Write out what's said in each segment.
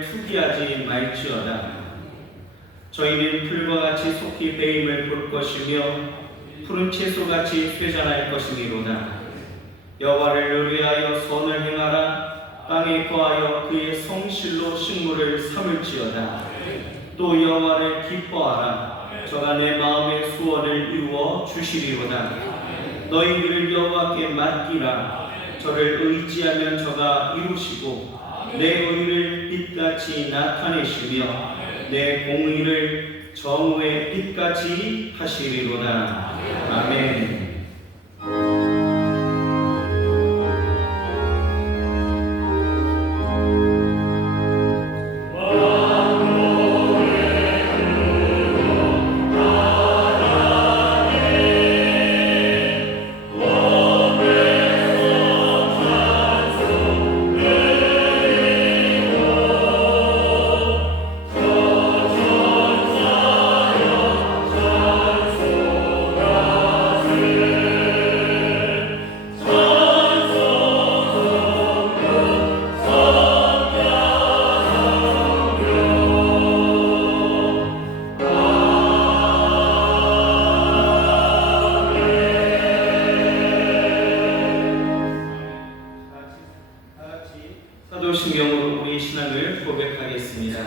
말씀을 투기하지 말지어다. 저희는 풀과 같이 속히 배임을 볼 것이며 푸른 채소같이 쇠잔할 것이니로다. 여호와를 의뢰하여 선을 행하라. 땅에 거하여 그의 성실로 식물을 삼을지어다. 또 여호와를 기뻐하라. 저가 내 마음의 소원을 이루어 주시리로다. 너희들을 여호와께 맡기라. 저를 의지하면 저가 이루시고 내 의를 빛같이 나타내시며 내 공의를 정오의 빛같이 하시리로다. 아멘. 사도신경으로 우리 신앙을 고백하겠습니다.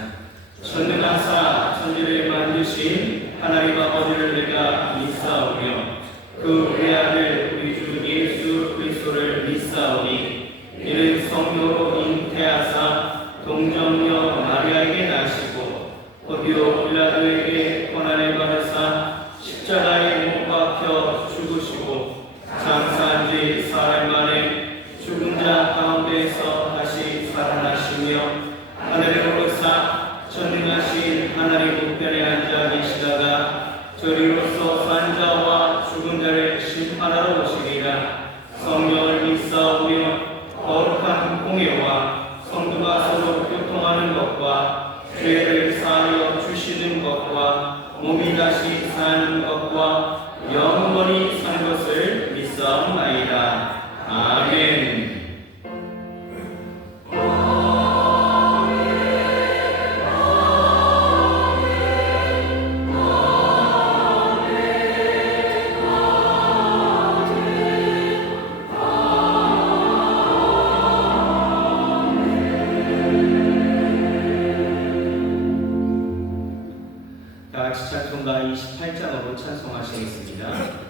전능하사 천지를 만드신 하나님 아버지를 내가 믿사오며 그 외아들 우리 주 예수 그리스도를 믿사오니 이는 성령으로 잉태하사 동정녀 마리아에게 나시고 본디오 빌라도에게 고난을 받으사 십자가에 못 박혀 죽으시고 장사한 지 사흘 만에 죽은 자 가운데에서 다시 살아나시며 하늘에 오르사 전능하신 하나님 우편에 앉아 계시다가 저리로서 산 자와 죽은 자를 심판하러 오시리라. 성령을 믿사오며 거룩한 공예와 성도가 서로 교통하는 것과 죄를 사하여 주시는 것과 몸이 다시 사는 것과 영원히 사는 것을 믿사옵나이다. 아멘. 다 같이 찬송가 28장으로 찬송하시겠습니다.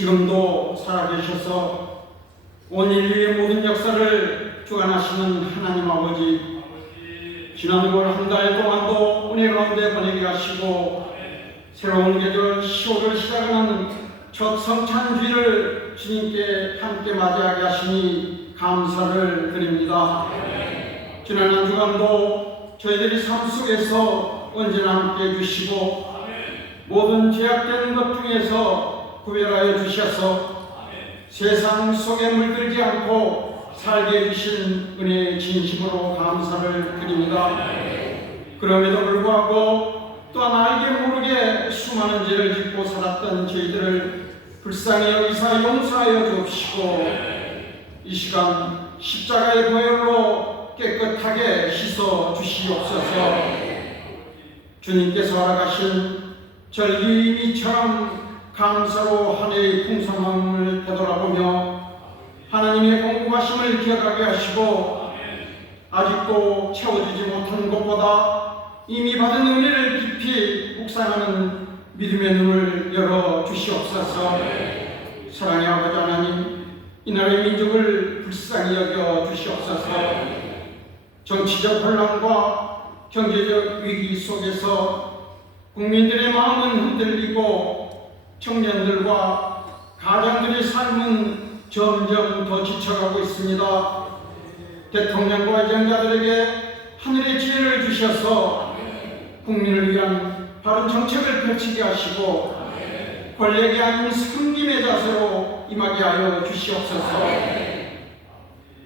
지금도 살아계셔서 온 인류의 모든 역사를 주관하시는 하나님 아버지, 지난 9월 한 달 동안도 은혜 가운데 보내게 하시고 새로운 계절 10월을 시작하는 첫 성찬주일을 주님께 함께 맞이하게 하시니 감사를 드립니다. 지난 한 주간도 저희들이 삶 속에서 언제나 함께 해주시고 모든 제약된 것 중에서 구별하여 주셔서 세상 속에 물들지 않고 살게 해주신 은혜의 진심으로 감사를 드립니다. 그럼에도 불구하고 또한 알게 모르게 수많은 죄를 짓고 살았던 저희들을 불쌍히 여기사 용서하여 주옵시고 이 시간 십자가의 보혈로 깨끗하게 씻어 주시옵소서. 주님께서 허락하신 절기미처럼 감사로 한 해의 풍성함을 되돌아보며 하나님의 공급하심을 기억하게 하시고 아직도 채워주지 못한 것보다 이미 받은 은혜를 깊이 묵상하는 믿음의 눈을 열어 주시옵소서. 사랑의 아버지 하나님, 이 나라의 민족을 불쌍히 여겨 주시옵소서. 정치적 혼란과 경제적 위기 속에서 국민들의 마음은 흔들리고 청년들과 가장들의 삶은 점점 더 지쳐가고 있습니다. 대통령과 의장자들에게 하늘의 지혜를 주셔서 국민을 위한 바른 정책을 펼치게 하시고 권력이 아닌 섬김의 자세로 임하게 하여 주시옵소서.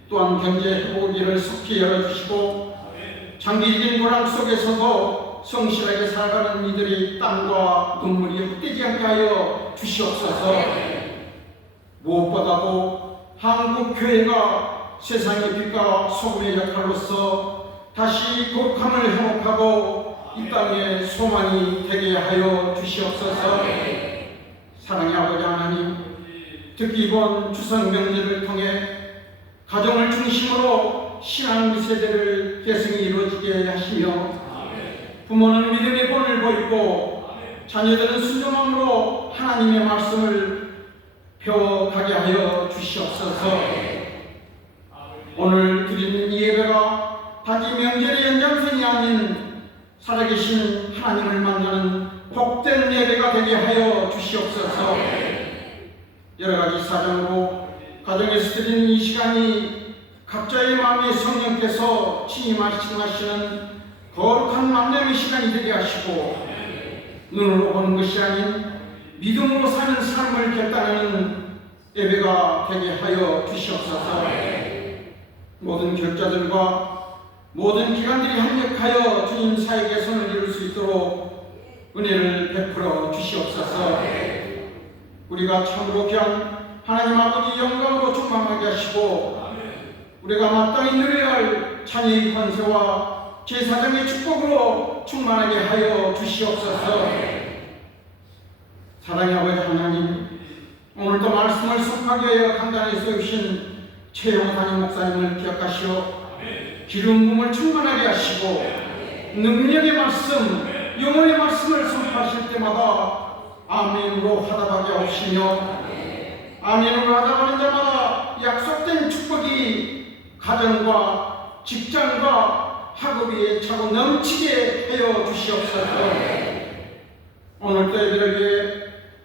또한 경제 회복기를 속히 열어주시고 장기적인 불황 속에서도 성실하게 살아가는 이들의 땀과 눈물이 헛되지 않게 하여 주시옵소서. 무엇보다도 한국 교회가 세상의 빛과 소금의 역할로서 다시 거룩함을 회복하고 이 땅에 소망이 되게 하여 주시옵소서. 사랑의 아버지 하나님, 특히 이번 추석 명절을 통해 가정을 중심으로 신앙 세대를 계승이 이루어지게 하시며 부모는 믿음의 본을 보이고 자녀들은 순종함으로 하나님의 말씀을 배워가게 하여 주시옵소서. 오늘 드리는 이 예배가 단지 명절의 연장선이 아닌 살아계신 하나님을 만나는 복된 예배가 되게 하여 주시옵소서. 여러가지 사정으로 가정에서 드리는 이 시간이 각자의 마음에 성령께서 침임하시는 거룩한 만남의 시간이 되게 하시고 눈으로 보는 것이 아닌 믿음으로 사는 삶을 결단하는 예배가 되게 하여 주시옵소서. 모든 교육자들과 모든 기관들이 협력하여 주님 사역의 손을 이룰 수 있도록 은혜를 베풀어 주시옵소서. 우리가 참으로 귀한 하나님 아버지 영광으로 충만하게 하시고 우리가 마땅히 누려야 할 자녀의 권세와 제사장의 축복으로 충만하게 하여 주시옵소서. 사랑의 아버지 하나님, 오늘도 말씀을 선포하게 하여 강단에 세우신 최영호 담임 목사님을 기억하시어 기름 부음을 충만하게 하시고 능력의 말씀, 영혼의 말씀을 선포하실 때마다 아멘으로 화답하게 하시며 아멘으로 화답하는 자마다 약속된 축복이 가정과 직장과 학업이 차고 넘치게 하여 주시옵소서. 오늘도 예배를 위해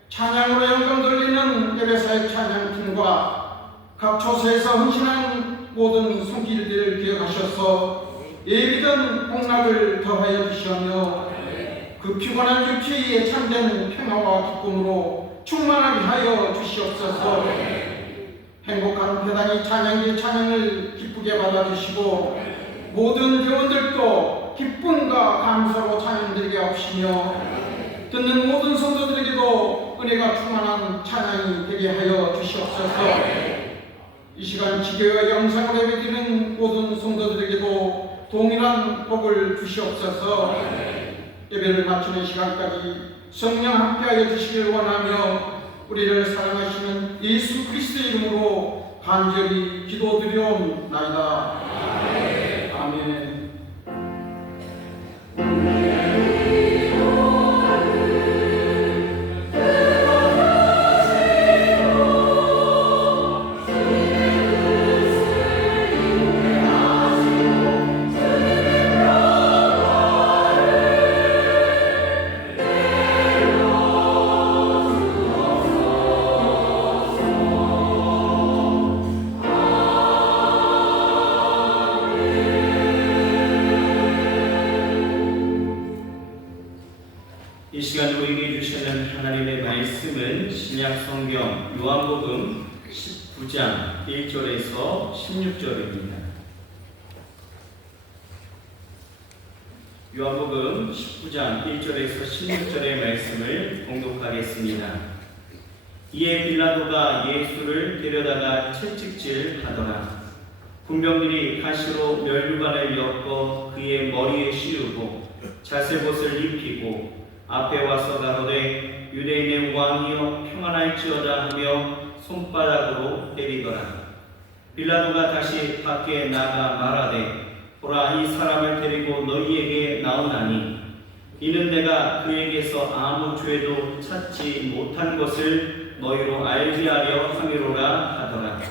찬양으로 영광 돌리는 예배사역 찬양팀과 각 초소에서 헌신한 모든 손길들을 기억하셔서 예비된 복락을 더하여 주시며 그 피곤한 육체의 참된 평화와 기쁨으로 충만하게 하여 주시옵소서. 행복한 배단이 찬양의 찬양을 기쁘게 받아주시고 모든 회원들도 기쁨과 감사로 찬양드리게 하시며 듣는 모든 성도들에게도 은혜가 충만한 찬양이 되게 하여 주시옵소서. 이 시간 지교와 영상으로 예배드리는 모든 성도들에게도 동일한 복을 주시옵소서. 예배를 마치는 시간까지 성령 함께하여 주시길 원하며 우리를 사랑하시는 예수 그리스도의 이름으로 간절히 기도드리옵나이다. 아멘. 그 신약 성경 요한복음 19장 1절에서 16절입니다. 요한복음 19장 1절에서 16절의 말씀을 봉독하겠습니다. 이에 빌라도가 예수를 데려다가 채찍질 하더라. 군병들이 가시로 면류관을 엮어 그의 머리에 씌우고 자색옷을 입히고 앞에 와서 가로되 유대인의 왕이여 평안할지어다 하며 손바닥으로 때리더라. 빌라도가 다시 밖에 나가 말하되 보라, 이 사람을 데리고 너희에게 나오나니 이는 내가 그에게서 아무 죄도 찾지 못한 것을 너희로 알게 하려 함이로라 하더라.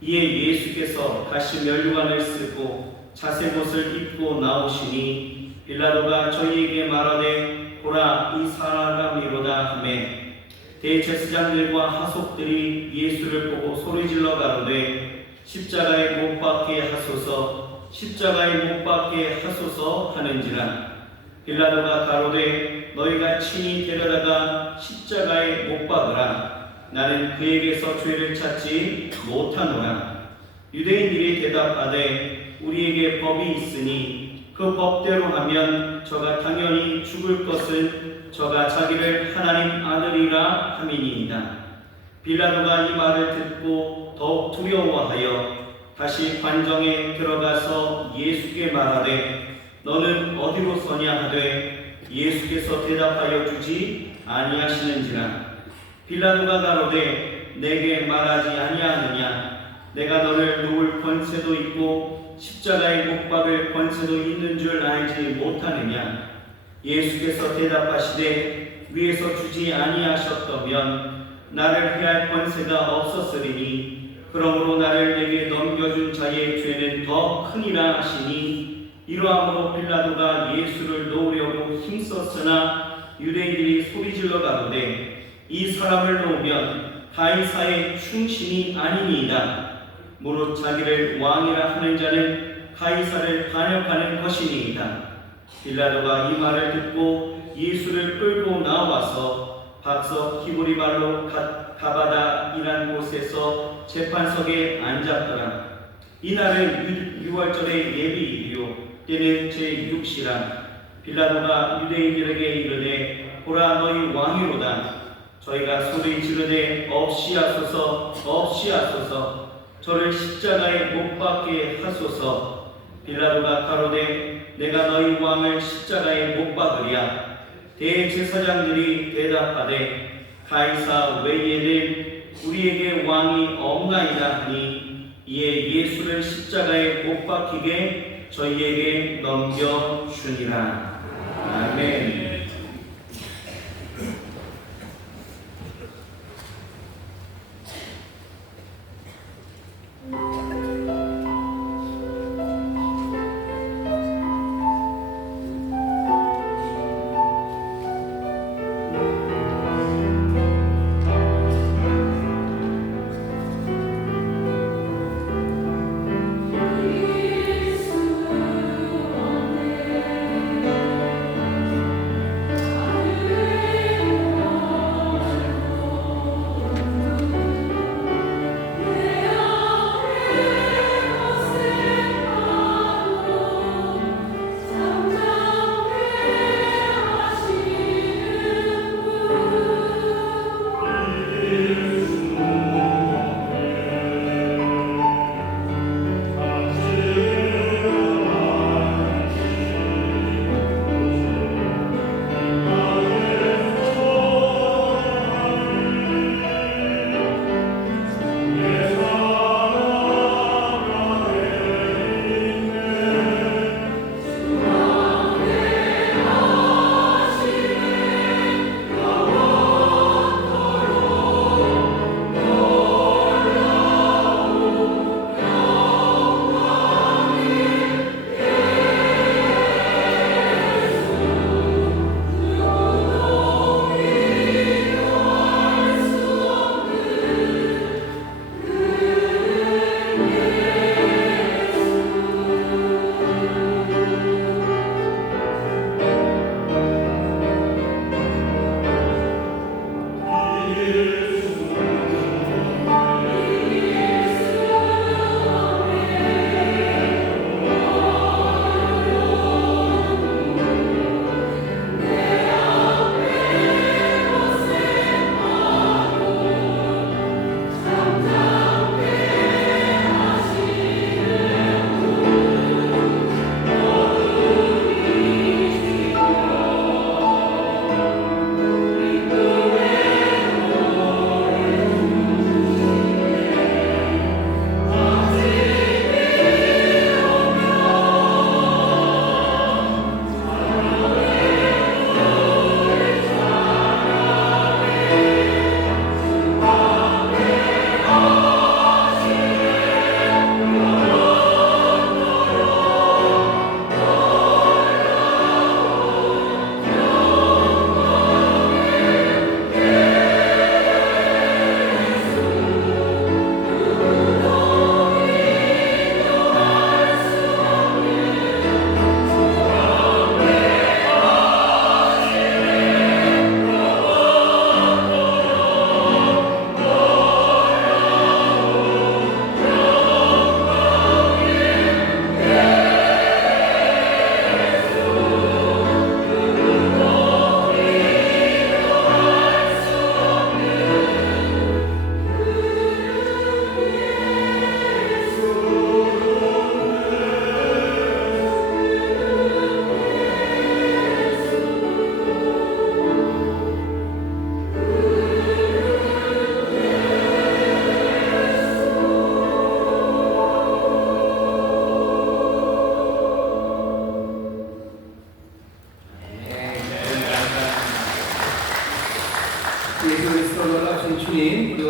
이에 예수께서 다시 면류관을 쓰고 자색옷을 입고 나오시니 빌라도가 저희에게 말하되 보라, 이 사람이로다 하매 대제사장들과 하속들이 예수를 보고 소리질러 가로되 십자가에 못 박게 하소서, 십자가에 못 박게 하소서 하는지라. 빌라도가 가로되 너희가 친히 데려다가 십자가에 못 박으라. 나는 그에게서 죄를 찾지 못하노라. 유대인들이 대답하되 우리에게 법이 있으니 그 법대로 하면 저가 당연히 죽을 것은 저가 자기를 하나님 아들이라 함이니이다. 빌라도가 이 말을 듣고 더욱 두려워하여 다시 관정에 들어가서 예수께 말하되 너는 어디로 서냐 하되 예수께서 대답하여 주지 아니하시는지라. 빌라도가 가로되 내게 말하지 아니하느냐? 내가 너를 놓을 권세도 있고 십자가에 못 박을 권세도 있는 줄 알지 못하느냐? 예수께서 대답하시되 위에서 주지 아니하셨다면 나를 해할 권세가 없었으리니 그러므로 나를 내게 넘겨준 자의 죄는 더 크니라 하시니 이러함으로 빌라도가 예수를 놓으려고 힘썼으나 유대인들이 소리질러 가로되 이 사람을 놓으면 가이사의 충신이 아니니이다. 무릇 자기를 왕이라 하는 자는 가이사를 반역하는 것이니이다. 빌라도가 이 말을 듣고 예수를 끌고 나와서 박석 히브리발로 가바다이란 곳에서 재판석에 앉았더라. 이날은 유월절의 예비일이요 때는 제6시라. 빌라도가 유대인들에게 이르되 보라, 너희 왕이로다. 저희가 소리 지르되 없이하소서, 없이하소서, 저를 십자가에 못 박게 하소서. 빌라도가 가로되 내가 너희 왕을 십자가에 못 박으랴. 대제사장들이 대답하되 가이사 외에는 우리에게 왕이 없나이다 하니 이에 예수를 십자가에 못 박히게 저희에게 넘겨주니라. 아멘.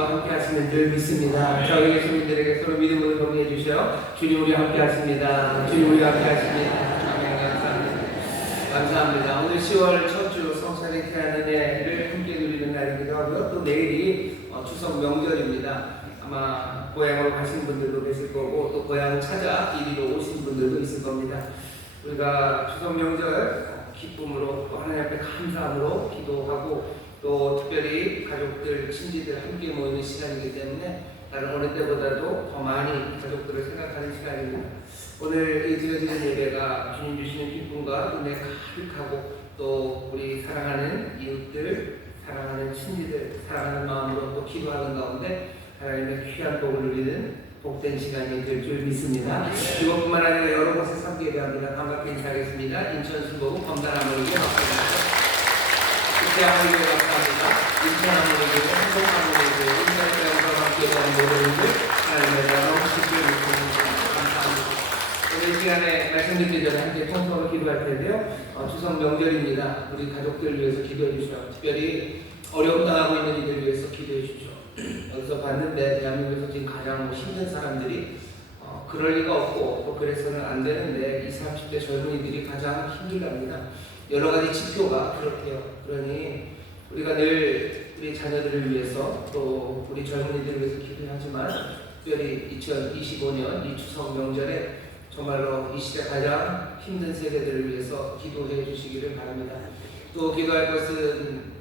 주님과 함께 하시는 줄 믿습니다. 저희 계신 분들에게 서로 믿음으로 동의해 주셔. 주님 우리와 함께 하십니다. 주님 우리와 함께 하십니다. 아멘. 감사합니다. 감사합니다. 오늘 10월 첫 주 성찬의 귀한 은혜를 함께 누리는 날이기도 하고요. 또 내일이 추석 명절입니다. 아마 고향으로 가신 분들도 계실 거고 또 고향 찾아 이리로 오신 분들도 있을 겁니다. 우리가 추석 명절 기쁨으로 또 하나님 앞에 감사함으로 기도하고 또 특별히 가족들, 친지들 함께 모이는 시간이기 때문에 다른 어느 때보다도 더 많이 가족들을 생각하는 시간입니다. 오늘 이 드려지는 예배가 주님 주시는 기쁨과 은혜 가득하고 또 우리 사랑하는 이웃들, 사랑하는 친지들, 사랑하는 마음으로 또 기도하는 가운데 하나님의 귀한 복을 누리는 복된 시간이 될 줄 믿습니다. 이것뿐만 아니라 여러 곳에 함께 예배합니다. 반갑게 인사하겠습니다. 인천 순복음 검단하모니께 박수입니다. 국대하모니께 박수합니다. 인천하모니께, 행복하모니께, 인천에서 함께 예배하는 모든 분들 하나님의 너무 쉽게 믿습니다. 감사합니다. 오늘 이 시간에 말씀 듣기 전에 함께 통성으로 기도할 텐데요. 추석 명절입니다. 우리 가족들 위해서 기도해 주시오. 특별히 어려움 당하고 있는 이들 위해서 기도해 주십시오. 여기서 봤는데 대한민국에서 지금 가장 힘든 사람들이 그럴 리가 없고 또 그래서는 안 되는데 20, 30대 젊은이들이 가장 힘들답니다. 여러 가지 지표가 그렇대요. 그러니 우리가 늘 우리 자녀들을 위해서 또 우리 젊은이들을 위해서 기도하지만 특별히 2025년 이 추석 명절에 정말로 이 시대 가장 힘든 세대들을 위해서 기도해 주시기를 바랍니다. 또 기도할 것은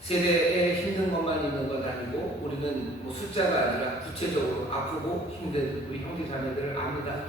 세대에 힘든 것만 있는 건 아니고 우리는 뭐 숫자가 아니라 구체적으로 아프고 힘든 우리 형제 자매들을 압니다.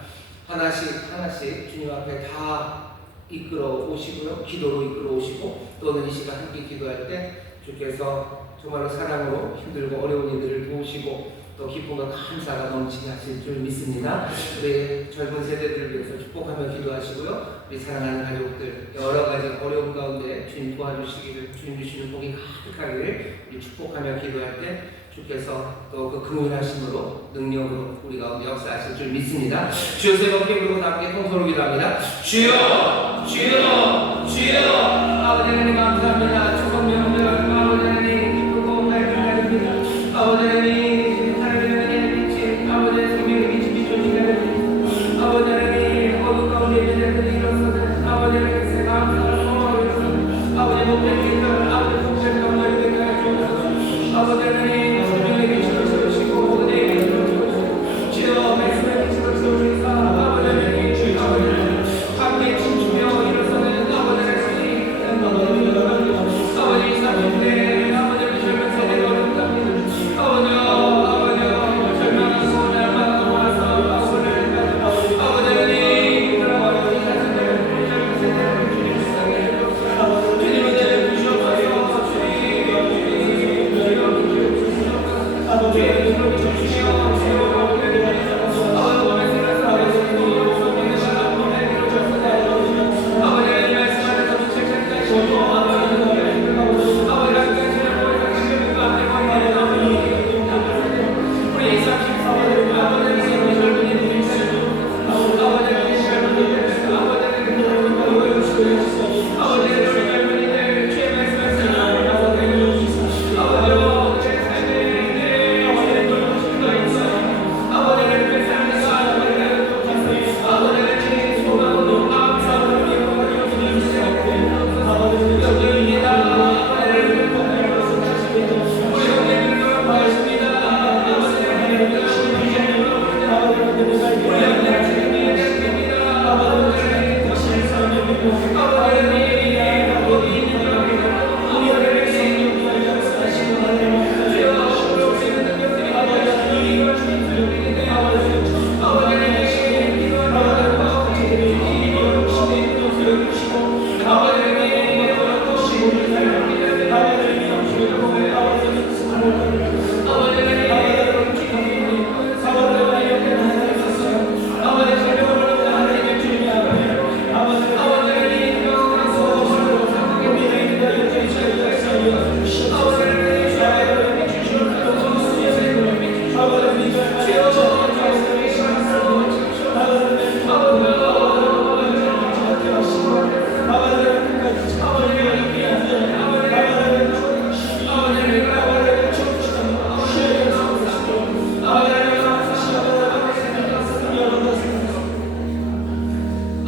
하나씩 주님 앞에 다 이끌어 오시고요. 기도로 이끌어 오시고 또는 이 시간 함께 기도할 때 주께서 정말로 사랑으로 힘들고 어려운 이들을 도우시고 또 기쁨과 감사가 넘치게 하실 줄 믿습니다. 우리 젊은 세대들을 위해서 축복하며 기도하시고요. 우리 사랑하는 가족들 여러 가지 어려움 가운데 주님 도와주시기를 주님 주시는 복이 가득하기를 우리 축복하며 기도할 때 주께서 또 그 긍휼하심으로 능력으로 우리 가운데 역사하실 줄 믿습니다. 주여 세 번 부르고 함께 통성으로 기도합니다. 주여 주여 주여 아버지 하나님 감사합니다. 추석 명절 아버지 하나님 기쁘고 밝은 날입니다. 아버지 하나님 하나님의 빛이 아버지의 생명의 빛이 비춰지게 됩니다. 아버지 하나님 어둠 가운데 있는 자들이 일어서는 아버지 하나님께 감사를 소망하고 있습니다. 아버지 복된 길을 아버지 복된 가운데 되게 하여 주옵소서. 아버지 하나님 생명의 빛을 세우시고 내의 빛을 세우시고 주여 말씀의 빛을 세우시사 아버지 하나님 아버지 하나님 함께 춤추며 일어서는 아버지 하나님 아버지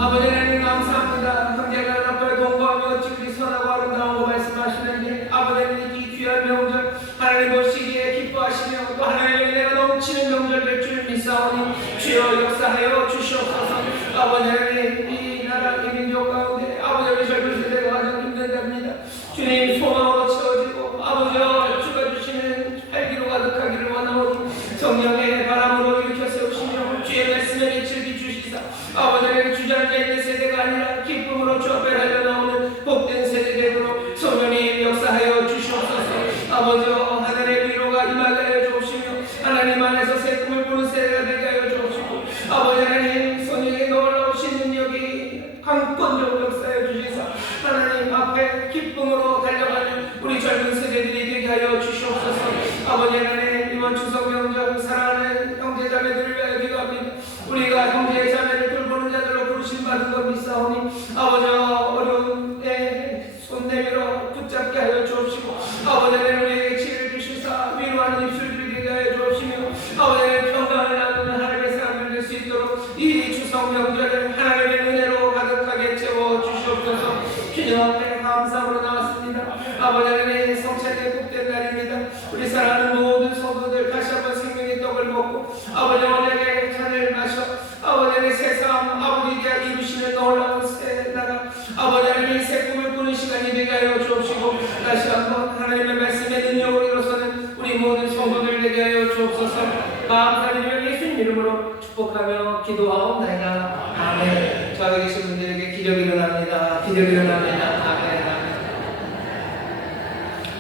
아버지 하나님 감사합니다. 형제가 앞에 동거하며 어찌 선하고 아름다운 거 말씀하시는데 아버지 하나님 이 귀한 명절 하나님 보시기에 기뻐하시며 또 하나님의 은혜가 넘치는 명절 될 줄 믿사오니 주여 역사하여 주시옵소서. 아버지 하나님 이 나라 이 민족 가운데 아버지 우리 젊은 세대가 가장 힘들답니다. 주님 소망으로 채워지고 아버지여 주가 주시는 활기로 가득하기를 원하오니 성령의 바람으로 일으켜 세우시며 주의 말씀에 빛을 비추시사 아버지 하나님 주저앉아 있는 세대가 아니라 기쁨으로 주 앞에 달려나오는 복된 세대 되도록 성령님 역사하여 주시옵소서. 아버지여 하늘의 위로가 임하게 하여 주옵시며 하나님 안에서 새 꿈을 꾸는 세대가 되게 하여 주옵시고 아버지 하나님 성령의 놀라우신 능력이 강권적으로 역사하여 주시사 하나님 앞에 기쁨으로 달려가는 우리 젊은 세대들이 되게 하여 주시옵소서. 아버지 하나님 이번 추석 명절 사랑하는 형제 자매들을 위하여 기도합니다. 우리가 형제 자매를 돌보는 자들로 부르심 받은 것 믿사오니 아버지 어려운 때 손 내밀어 붙잡게 하여 주옵시고 아버지 하나님 우리에게 지혜를 주시사 위로하는 입술들이 되게 하여 주옵시며 아버지 하나님 평강을 나누는 하나님의 사람들 될 수 있도록 이 추석 명절을 하나님의 은혜로 가득하게 채워 주시옵소서. 주님 앞에 감사함으로 나왔습니다. 아버지 하나님 성찬의 복된 날입니다. 우리 사랑하는 모든 성도들 다시 한번 생명의 떡을 먹고 아버지 언약의 잔을 마셔 아버지 하나님 세상 아버지가 이루시는 놀라운 새 나라 아버지 하나님 새 꿈을 꾸는 시간이 되게 하여 주옵시고 다시 한번 하나님의 말씀의 능력으로 일어서는 우리 모든 성도들 되게 하여 주옵소서. 감사드리며 예수님 이름으로 축복하며 기도하옵나이다. 아멘. 자, 여기 계신 분들에게 기적이 일어납니다. 기적이 일어납니다. 아멘.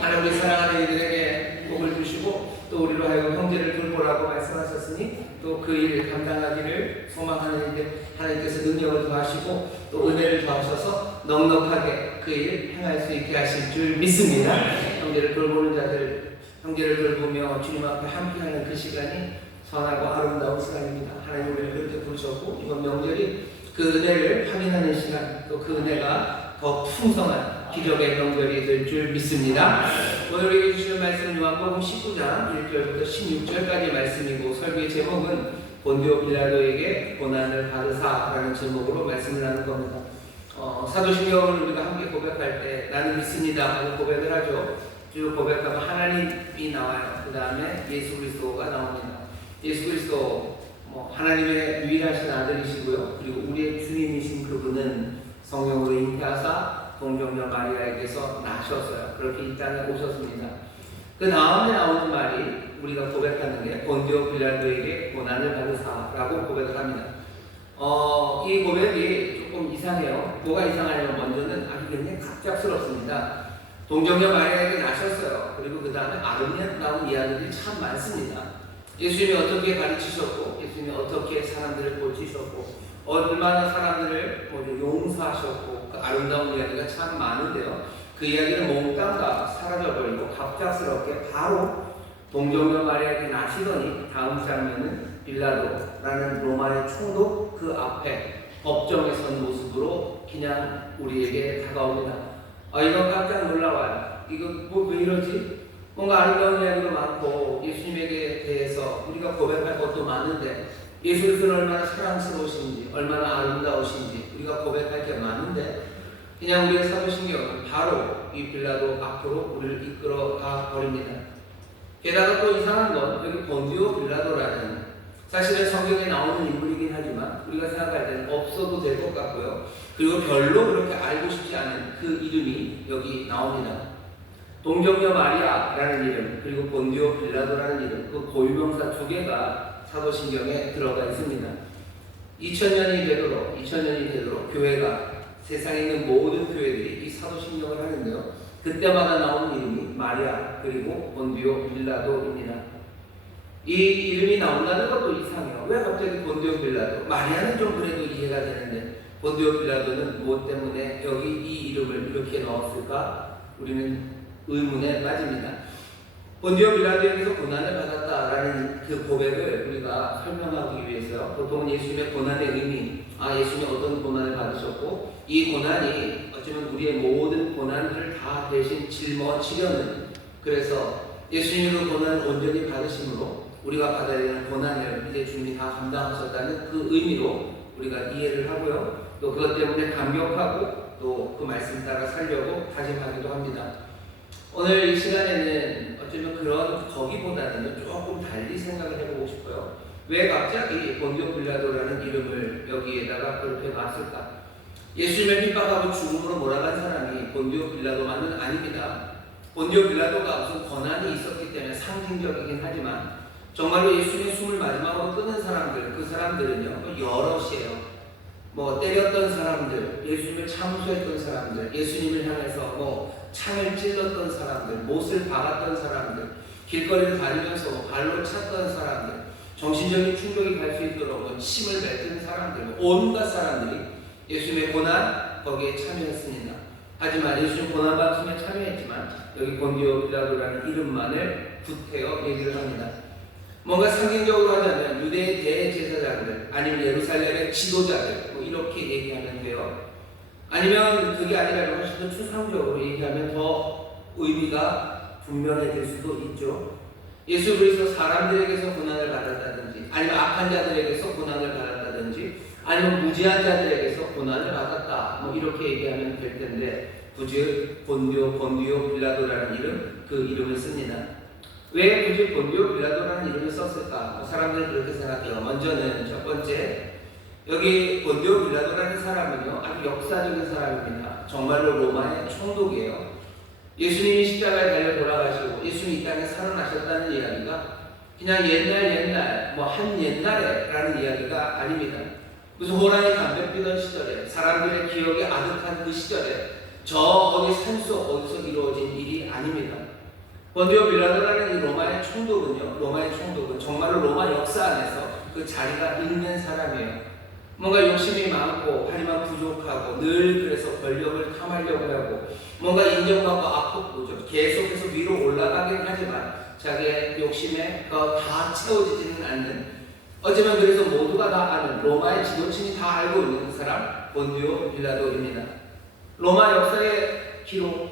하나님 우리 사랑하는 이들에게 복을 주시고 또 우리로 하여금 형제를 돌보라고 말씀하셨으니 또 그 일 감당하기를 소망하는 이들 하나님께서 능력을 더하시고 또 은혜를 더하셔서 넉넉하게 그 일 행할 수 있게 하실 줄 믿습니다. 형제를 돌보는 자들 형제를 돌보며 주님 앞에 함께하는 그 시간이 선하고 아름다운 시간입니다. 하나님 우리를 그렇게 부르셨고 이번 명절이 그 은혜를 확인하는 시간 또 그 은혜가 더 풍성한 기적의 명절이 될 줄 믿습니다. 오늘 우리에게 주시는 말씀은 요한복음 19장 1절부터 16절까지 말씀이고 설교의 제목은 본디오 빌라도에게 고난을 받으사라는 제목으로 말씀을 나눌 겁니다. 사도신경을 우리가 함께 고백할 때 나는 믿습니다 하고 고백을 하죠. 쭉 고백하면 하나님이 나와요. 그 다음에 예수 그리스도가 나옵니다. 예수 그리스도 하나님의 유일하신 아들이시고요. 그리고 우리의 주님이신 그분은 성령으로 잉태하사 동정녀 마리아에게서 나셨어요. 그렇게 이 땅에 오셨습니다. 그 다음에 나오는 말이 우리가 고백하는 게 본디오 빌라도에게 고난을 받으사라고 고백을 합니다. 이 고백이 조금 이상해요. 뭐가 이상하냐면 먼저는 아주 굉장히 갑작스럽습니다. 동정녀 마리아에게 나셨어요. 그리고 그 다음에 아름다운 이야기들이 참 많습니다. 예수님이 어떻게 가르치셨고 예수님이 어떻게 사람들을 고치셨고 얼마나 사람들을 용서하셨고 그 아름다운 이야기가 참 많은데요. 그 이야기는 몽땅 다 사라져버리고 갑작스럽게 바로 동정녀 마리아에게 나시더니 다음 장면은 빌라도라는 로마의 총독 그 앞에 법정에 선 모습으로 그냥 우리에게 다가옵니다. 이건 깜짝 놀라워요. 이거 왜 이러지? 뭔가 아름다운 이야기도 많고 예수님에게 대해서 우리가 고백할 것도 많은데 예수 그리스도는 얼마나 사랑스러우신지 얼마나 아름다우신지 우리가 고백할 게 많은데 그냥 우리의 사도신경은 바로 이 빌라도 앞으로 우리를 이끌어 가 버립니다. 게다가 또 이상한 건 여기 본디오 빌라도라는 사실은 성경에 나오는 인물이긴 하지만 우리가 생각할 때는 없어도 될 것 같고요. 그리고 별로 그렇게 알고 싶지 않은 그 이름이 여기 나옵니다. 동정녀 마리아라는 이름 그리고 본디오 빌라도라는 이름 그 고유명사 두 개가 사도신경에 들어가 있습니다. 2000년이 되도록 교회가 세상에 있는 모든 교회들이 이 사도신경을 하는데요. 그때마다 나오는 이름이 마리아 그리고 본디오 빌라도입니다. 이 이름이 나온다는 것도 이상해요. 왜 갑자기 본디오 빌라도? 마리아는 좀 그래도 이해가 되는데 본디오 빌라도는 무엇 때문에 여기 이 이름을 이렇게 넣었을까? 우리는 의문에 빠집니다. 본디오 빌라도에게서 고난을 받았다라는 그 고백을 우리가 설명하기 위해서 보통은 예수님의 고난의 의미, 예수님이 어떤 고난을 받으셨고 이 고난이 어쩌면 우리의 모든 고난을 다 대신 짊어지려는 그래서 예수님이 그 고난을 온전히 받으심으로 우리가 받아야 되는 고난을 이제 주님이 다 감당하셨다는 그 의미로 우리가 이해를 하고요. 또 그것 때문에 감격하고 또 그 말씀 따라 살려고 다짐하기도 합니다. 오늘 이 시간에는 어쩌면 그런 거기보다는 조금 달리 생각을 해보고 싶어요. 왜 갑자기 본디오 빌라도라는 이름을 여기에다가 그렇게 놨을까? 예수님을 핍박하고 죽음으로 몰아간 사람이 본디오 빌라도만은 아닙니다. 본디오 빌라도가 무슨 권한이 있었기 때문에 상징적이긴 하지만 정말로 예수님의 숨을 마지막으로 끊은 사람들, 그 사람들은요 여럿이에요. 뭐 때렸던 사람들, 예수님을 참수했던 사람들, 예수님을 향해서 창을 찔렀던 사람들, 못을 박았던 사람들, 길거리를 다니면서 발로 찼던 사람들, 정신적인 충격이 갈 수 있도록 침을 뱉은 사람들, 온갖 사람들이 예수님의 고난 거기에 참여했습니다. 하지만 예수님 고난 방송에 참여했지만 여기 본디오 빌라도라는 이름만을 구태여 얘기를 합니다. 뭔가 상징적으로 하자면 유대의 대제사장들 아니면 예루살렘의 지도자들 이렇게 얘기하면 돼요. 아니면 그게 아니라 훨씬 더 추상적으로 얘기하면 더 의미가 분명해질 수도 있죠. 예수 그리스도 사람들에게서 고난을 받았다든지 아니면 악한 자들에게서 고난을 받았다든지 아니면 무지한 자들에게서 고난을 받았다 이렇게 얘기하면 될 텐데 굳이 본디오 빌라도라는 이름 그 이름을 씁니다. 왜 굳이 본디오 빌라도라는 이름을 썼을까? 사람들은 그렇게 생각해요. 먼저는 첫 번째 여기 본디오 빌라도라는 사람은요 아주 역사적인 사람입니다. 정말로 로마의 총독이에요. 예수님이 십자가에 달려 돌아가시고 예수님이 이 땅에 살아나셨다는 이야기가 그냥 옛날 한 옛날에라는 이야기가 아닙니다. 무슨 호랑이 담배 피던 시절에 사람들의 기억이 아득한 그 시절에 저 어디 산속 어디서 이루어진 일이 아닙니다. 본디오 빌라도라는 이 로마의 총독은 정말로 로마 역사 안에서 그 자리가 있는 사람이에요. 뭔가 욕심이 많고 하지만 부족하고 늘 그래서 권력을 탐하려고 하고 뭔가 인정받고 앞으로 계속해서 위로 올라가긴 하지만 자기의 욕심에 다 채워지지는 않는 어쩌면 그래서 모두가 다 아는 로마의 지도층이 다 알고 있는 그 사람 본디오 빌라도입니다. 로마 역사의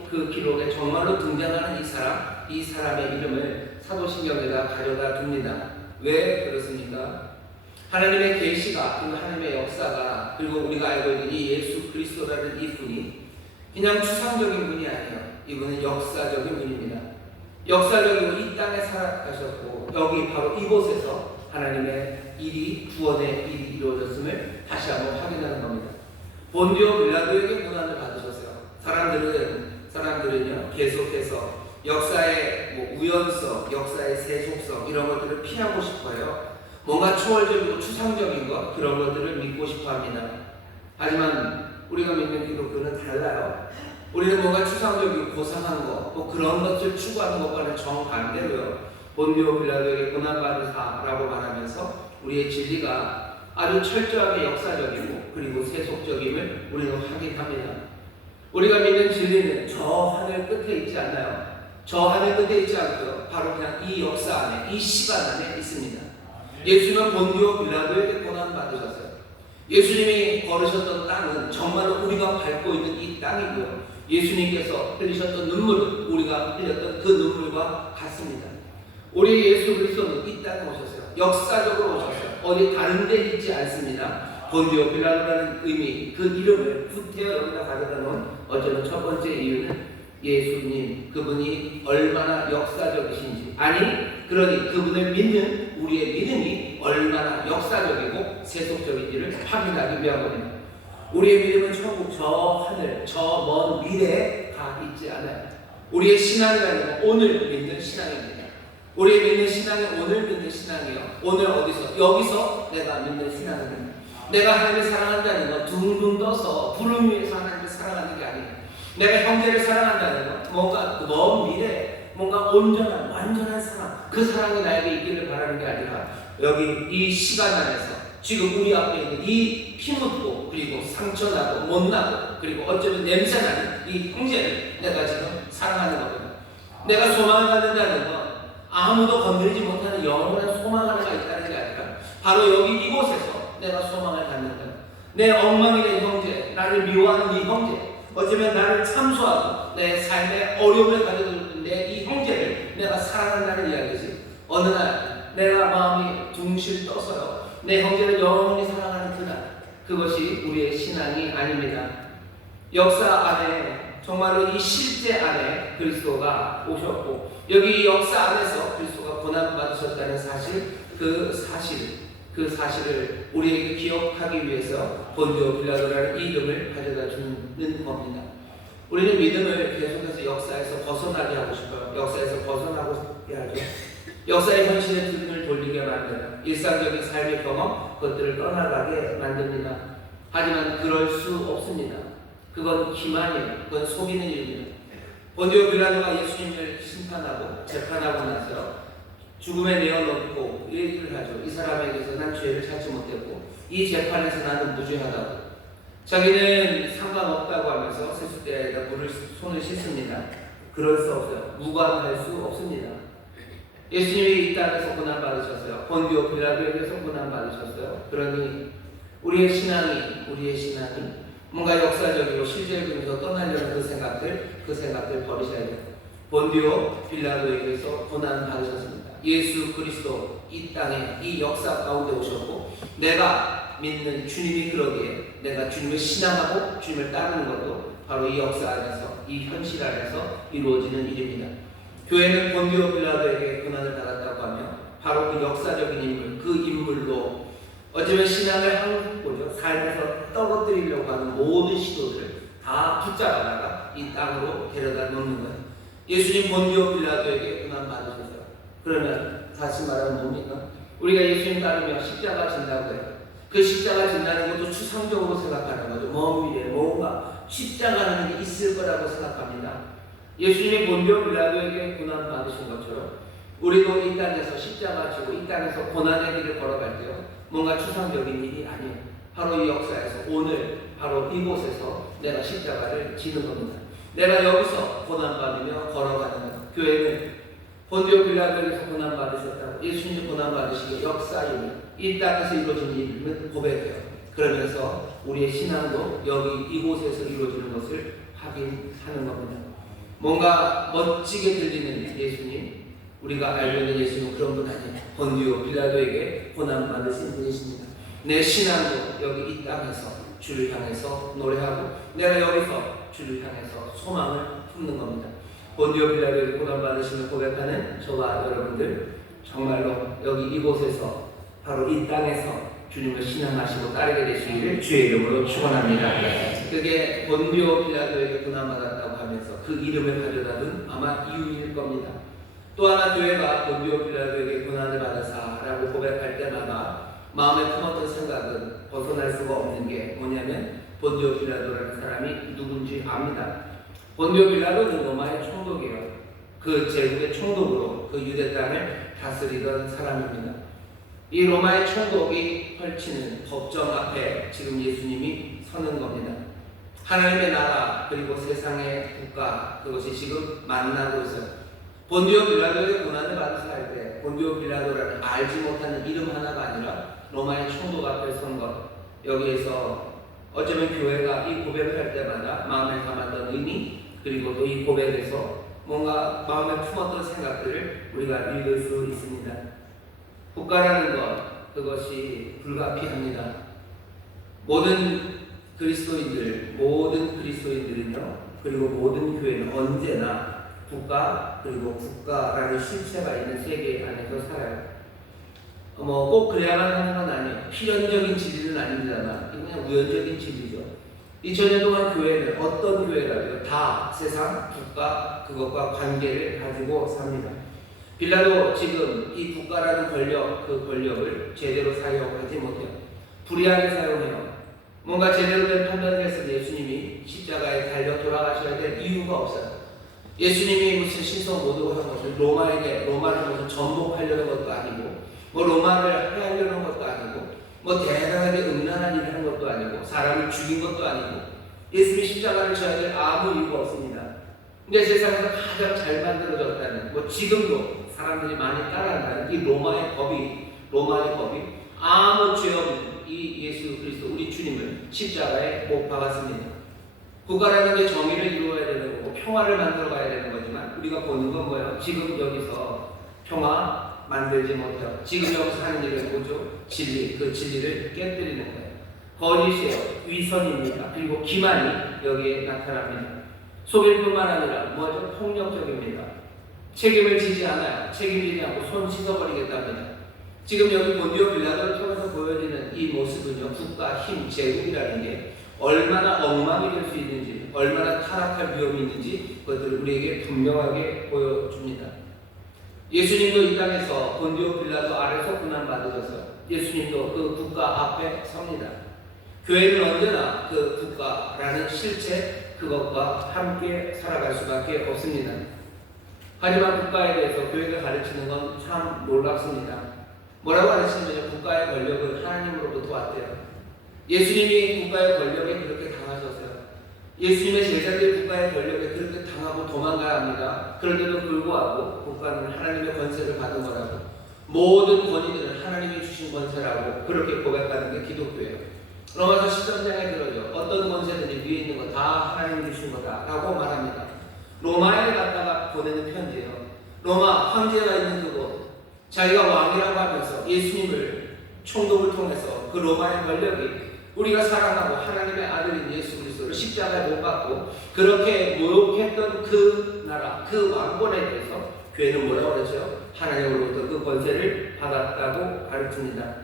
그 기록에 정말로 등장하는 이 사람의 이름을 사도신경에다 가져다 둡니다. 왜 그렇습니까? 하나님의 계시가 그리고 하나님의 역사가 그리고 우리가 알고 있는 이 예수 그리스도라는 이 분이 그냥 추상적인 분이 아니에요. 이분은 역사적인 분입니다. 역사적이고 이 땅에 살아가셨고 여기 바로 이곳에서 하나님의 구원의 일이 이루어졌음을 다시 한번 확인하는 겁니다. 본디오 빌라도에게 고난을 받으셨어요. 사람들은요 계속해서 역사의 우연성, 역사의 세속성 이런 것들을 피하고 싶어요. 뭔가 초월적이고 추상적인 것 그런 것들을 믿고 싶어합니다. 하지만 우리가 믿는 기독교는 달라요. 우리는 뭔가 추상적이고 고상한 것, 또 그런 것을 추구하는 것과는 정반대로요. 본디오 빌라도에게 고난받으사라고 말하면서 우리의 진리가 아주 철저하게 역사적이고 그리고 세속적임을 우리는 확인합니다. 우리가 믿는 진리는 저 하늘 끝에 있지 않나요? 저 하늘 끝에 있지 않고요. 바로 그냥 이 역사 안에, 이 시간 안에 있습니다. 예수님은 본디오 빌라도에게 고난받으셨어요. 예수님이 걸으셨던 땅은 정말로 우리가 밟고 있는 이 땅이고요. 예수님께서 흘리셨던 눈물은 우리가 흘렸던 그 눈물과 같습니다. 우리 예수 그리스도는 이 땅에 오셨어요. 역사적으로 오셨어요. 어디 다른 데 있지 않습니다. 본디오 빌라도라는 의미, 그 이름을 구태여 여기다 가져다 놓은 어쩌면 첫 번째 이유는 예수님, 그분이 얼마나 역사적이신지, 그러니 그분을 믿는 우리의 믿음이 얼마나 역사적이고 세속적인지를 확인하기 위한 겁니다. 우리의 믿음은 천국 저 하늘, 저 먼 미래에 다 있지 않아요. 우리의 신앙이라는 건 오늘 믿는 신앙입니다. 우리의 믿는 신앙은 오늘 믿는 신앙이에요. 오늘 어디서? 여기서 내가 믿는 신앙입니다. 내가 하나님을 사랑한다는 건 둥둥 떠서 구름 위에서 하나님을 사랑하는 게 아니에요. 내가 형제를 사랑한다는 건 뭔가 그 먼 미래에 뭔가 온전한 완전한 사랑, 그 사랑이 나에게 있기를 바라는 게 아니라 여기 이 시간 안에서 지금 우리 앞에 있는 이 피묻고 그리고 상처나고 못나고 그리고 어쩌면 냄새나는 이 형제를 내가 지금 사랑하는 겁니다. 내가 소망을 갖는다는 건 아무도 건드리지 못하는 영원한 소망 하나가 있다는 게 아니라 바로 여기 이곳에서 내가 소망을 갖는다. 내 엉망이 된 형제, 나를 미워하는 이 형제, 어쩌면 나를 참소하고 내 삶에 어려움을 가져들는 이 형제를 내가 사랑한다는 이야기지. 어느 날 내가 마음이 둥실 떠서요 내 형제를 영원히 사랑하는 그것이 우리의 신앙이 아닙니다. 역사 안에 정말로 이 실제 안에 그리스도가 오셨고 여기 역사 안에서 그리스도가 고난받으셨다는 사실, 그 사실을 우리에게 기억하기 위해서 본디오 빌라도라는 이름을 가져다 주는 겁니다. 우리는 믿음을 계속해서 역사에서 벗어나게 하고 싶어요. 역사에서 벗어나게 하죠. 역사의 현실에 등을 돌리게 만드는 일상적인 삶의 경험, 그것들을 떠나가게 만듭니다. 하지만 그럴 수 없습니다. 그건 기만이에요. 그건 속이는 일입니다. 본디오 빌라도가 예수님을 심판하고 재판하고 나서 죽음에 내어놓고 얘기를 하죠. 이 사람에게서 난 죄를 찾지 못했고 이 재판에서 나는 무죄하다고. 자기는 상관없다고 하면서 세숫대에다 손을 씻습니다. 그럴 수 없어요. 무관할 수 없습니다. 예수님이 이 땅에서 고난받으셨어요. 본디오 빌라도에게서 고난받으셨어요. 그러니 우리의 신앙이 뭔가 역사적이고 실제적으로 떠나려는 그 생각들 버리셔야 돼요. 본디오 빌라도에게서 고난받으셨습니다. 예수 그리스도 이 땅에 이 역사 가운데 오셨고 내가 믿는 주님이 그러기에 내가 주님을 신앙하고 주님을 따르는 것도 바로 이 역사 안에서 이 현실 안에서 이루어지는 일입니다. 교회는 본디오 빌라도에게 고난을 받았다고 하며 바로 그 역사적인 인물, 그 인물로 어쩌면 신앙을 한국보죠. 삶에서 떨어뜨리려고 하는 모든 시도들을 다 붙잡아다가 이 땅으로 데려다 놓는 거예요. 예수님 본디오 빌라도에게 고난 받으셨어요. 그러면 다시 말하면 뭡니까? 우리가 예수님 따르며 십자가 진다고 해요. 그 십자가 진다는 것도 추상적으로 생각하는 거죠. 먼 미래에 뭔가 십자가라는 게 있을 거라고 생각합니다. 예수님이 본디오 빌라도에게 고난 받으신 것처럼 우리도 이 땅에서 십자가 지고 이 땅에서 고난의 길을 걸어갈 때요. 뭔가 추상적인 일이 아니에요. 바로 이 역사에서 오늘 바로 이곳에서 내가 십자가를 지는 겁니다. 내가 여기서 고난받으며 걸어가는 거예요. 교회는 본디오 빌라도에게서 고난받으셨다고 예수님이 고난받으시기에 역사임을 이 땅에서 이루어진 일을 고백해요. 그러면서 우리의 신앙도 여기 이곳에서 이루어지는 것을 확인하는 겁니다. 뭔가 멋지게 들리는 예수님, 우리가 알고 있는 예수님은 그런 분 아니에요. 본디오 빌라도에게 고난받으신 분이십니다. 내 신앙도 여기 이 땅에서 주를 향해서 노래하고 내가 여기서 주를 향해서 소망을 품는 겁니다. 본디오 빌라도에게 고난받으심을 고백하는 저와 여러분들 정말로 여기 이곳에서 바로 이 땅에서 주님을 신앙하시고 따르게 되시기를 주의 이름으로 축원합니다. 그게 본디오 빌라도에게 고난받았다고 하면서 그 이름을 가져다 둔 아마 이유일 겁니다. 또 하나 교회가 본디오 빌라도에게 고난을 받으사라고 고백할 때마다 마음에 품었던 생각은 벗어날 수가 없는 게 뭐냐면 본디오 빌라도라는 사람이 누군지 압니다. 본디오 빌라도는 로마의 총독이에요. 그 제국의 총독으로 그 유대 땅을 다스리던 사람입니다. 이 로마의 총독이 펼치는 법정 앞에 지금 예수님이 서는 겁니다. 하나님의 나라 그리고 세상의 국가 그것이 지금 만나고 있어요. 본디오 빌라도의 고난을 받으사 할 때 본디오 빌라도라는 알지 못하는 이름 하나가 아니라 로마의 총독 앞에 선 것, 여기에서 어쩌면 교회가 이 고백을 할 때마다 마음에 담았던 의미 그리고 또 이 고백에서 뭔가 마음에 품었던 생각들을 우리가 읽을 수 있습니다. 국가라는 것, 그것이 불가피합니다. 모든 그리스도인들은요, 그리고 모든 교회는 언제나 국가, 그리고 국가라는 실체가 있는 세계 안에서 살아요. 꼭 그래야만 하는 건 아니에요. 필연적인 진리는 아닙니다만, 그냥 우연적인 진리죠. 2000년 동안 교회는 어떤 교회라도 다 세상, 국가, 그것과 관계를 가지고 삽니다. 빌라도 지금 이 국가라는 권력, 그 권력을 제대로 사용하지 못해요. 불의하게 사용해요. 뭔가 제대로 된 판단을 했을 때 예수님이 십자가에 달려 돌아가셔야 될 이유가 없어요. 예수님이 무슨 신성 모독을 한 것을 로마를 무슨 전복하려는 것도 아니고, 로마를 해하려는 것도 아니고, 대단하게 음란한 일을 한 것도 아니고, 사람을 죽인 것도 아니고, 예수님이 십자가를 져야 될 아무 이유가 없습니다. 근데 세상에서 가장 잘 만들어졌다는, 지금도 사람들이 많이 따라한다는 이 로마의 법이 아무 죄 없는 이 예수 그리스도 우리 주님을 십자가에 못 박았습니다. 국가라는 게 정의를 이루어야 되는 거고 평화를 만들어 가야 되는 거지만 우리가 보는 건 뭐예요? 지금 여기서 평화 만들지 못해요. 지금 여기서 하는 일은 뭐죠? 진리, 그 진리를 깨뜨리는 거예요. 거짓이에요. 위선입니다. 그리고 기만이 여기에 나타납니다. 속일 뿐만 아니라 뭐죠? 폭력적입니다. 책임을 지지 않아요. 책임지지 않고 손 씻어버리겠답니다. 지금 여기 본디오 빌라도를 통해서 보여지는 이 모습은요, 국가, 힘, 제국이라는 게 얼마나 엉망이 될 수 있는지, 얼마나 타락할 위험이 있는지 그것들을 우리에게 분명하게 보여줍니다. 예수님도 이 땅에서 본디오 빌라도 아래서 고난받으셔서 예수님도 그 국가 앞에 섭니다. 교회는 언제나 그 국가라는 실체 그것과 함께 살아갈 수밖에 없습니다. 하지만 국가에 대해서 교회가 가르치는 건 참 놀랍습니다. 뭐라고 가르치냐면 국가의 권력은 하나님으로부터 왔대요. 예수님이 국가의 권력에 그렇게 당하셨어요. 예수님의 제자들이 국가의 권력에 그렇게 당하고 도망가야 합니다. 그런데도 불구하고 국가는 하나님의 권세를 받은 거라고, 모든 권위들은 하나님이 주신 권세라고 그렇게 고백하는 게 기독교예요. 로마서 13장에 들어요. 어떤 권세든지 위에 있는 거 다 하나님이 주신 거다라고 말합니다. 로마에 갔다가 보내는 편지예요. 로마 황제가 있는 그곳, 자기가 왕이라고 하면서 예수님을 총독을 통해서 그 로마의 권력이 우리가 사랑하고 하나님의 아들인 예수 그리스도를 십자가에 못 박고 그렇게 모욕했던 그 나라, 그 왕권에 대해서 교회는 뭐라고 그러죠? 하나님으로부터 그 권세를 받았다고 가르칩니다.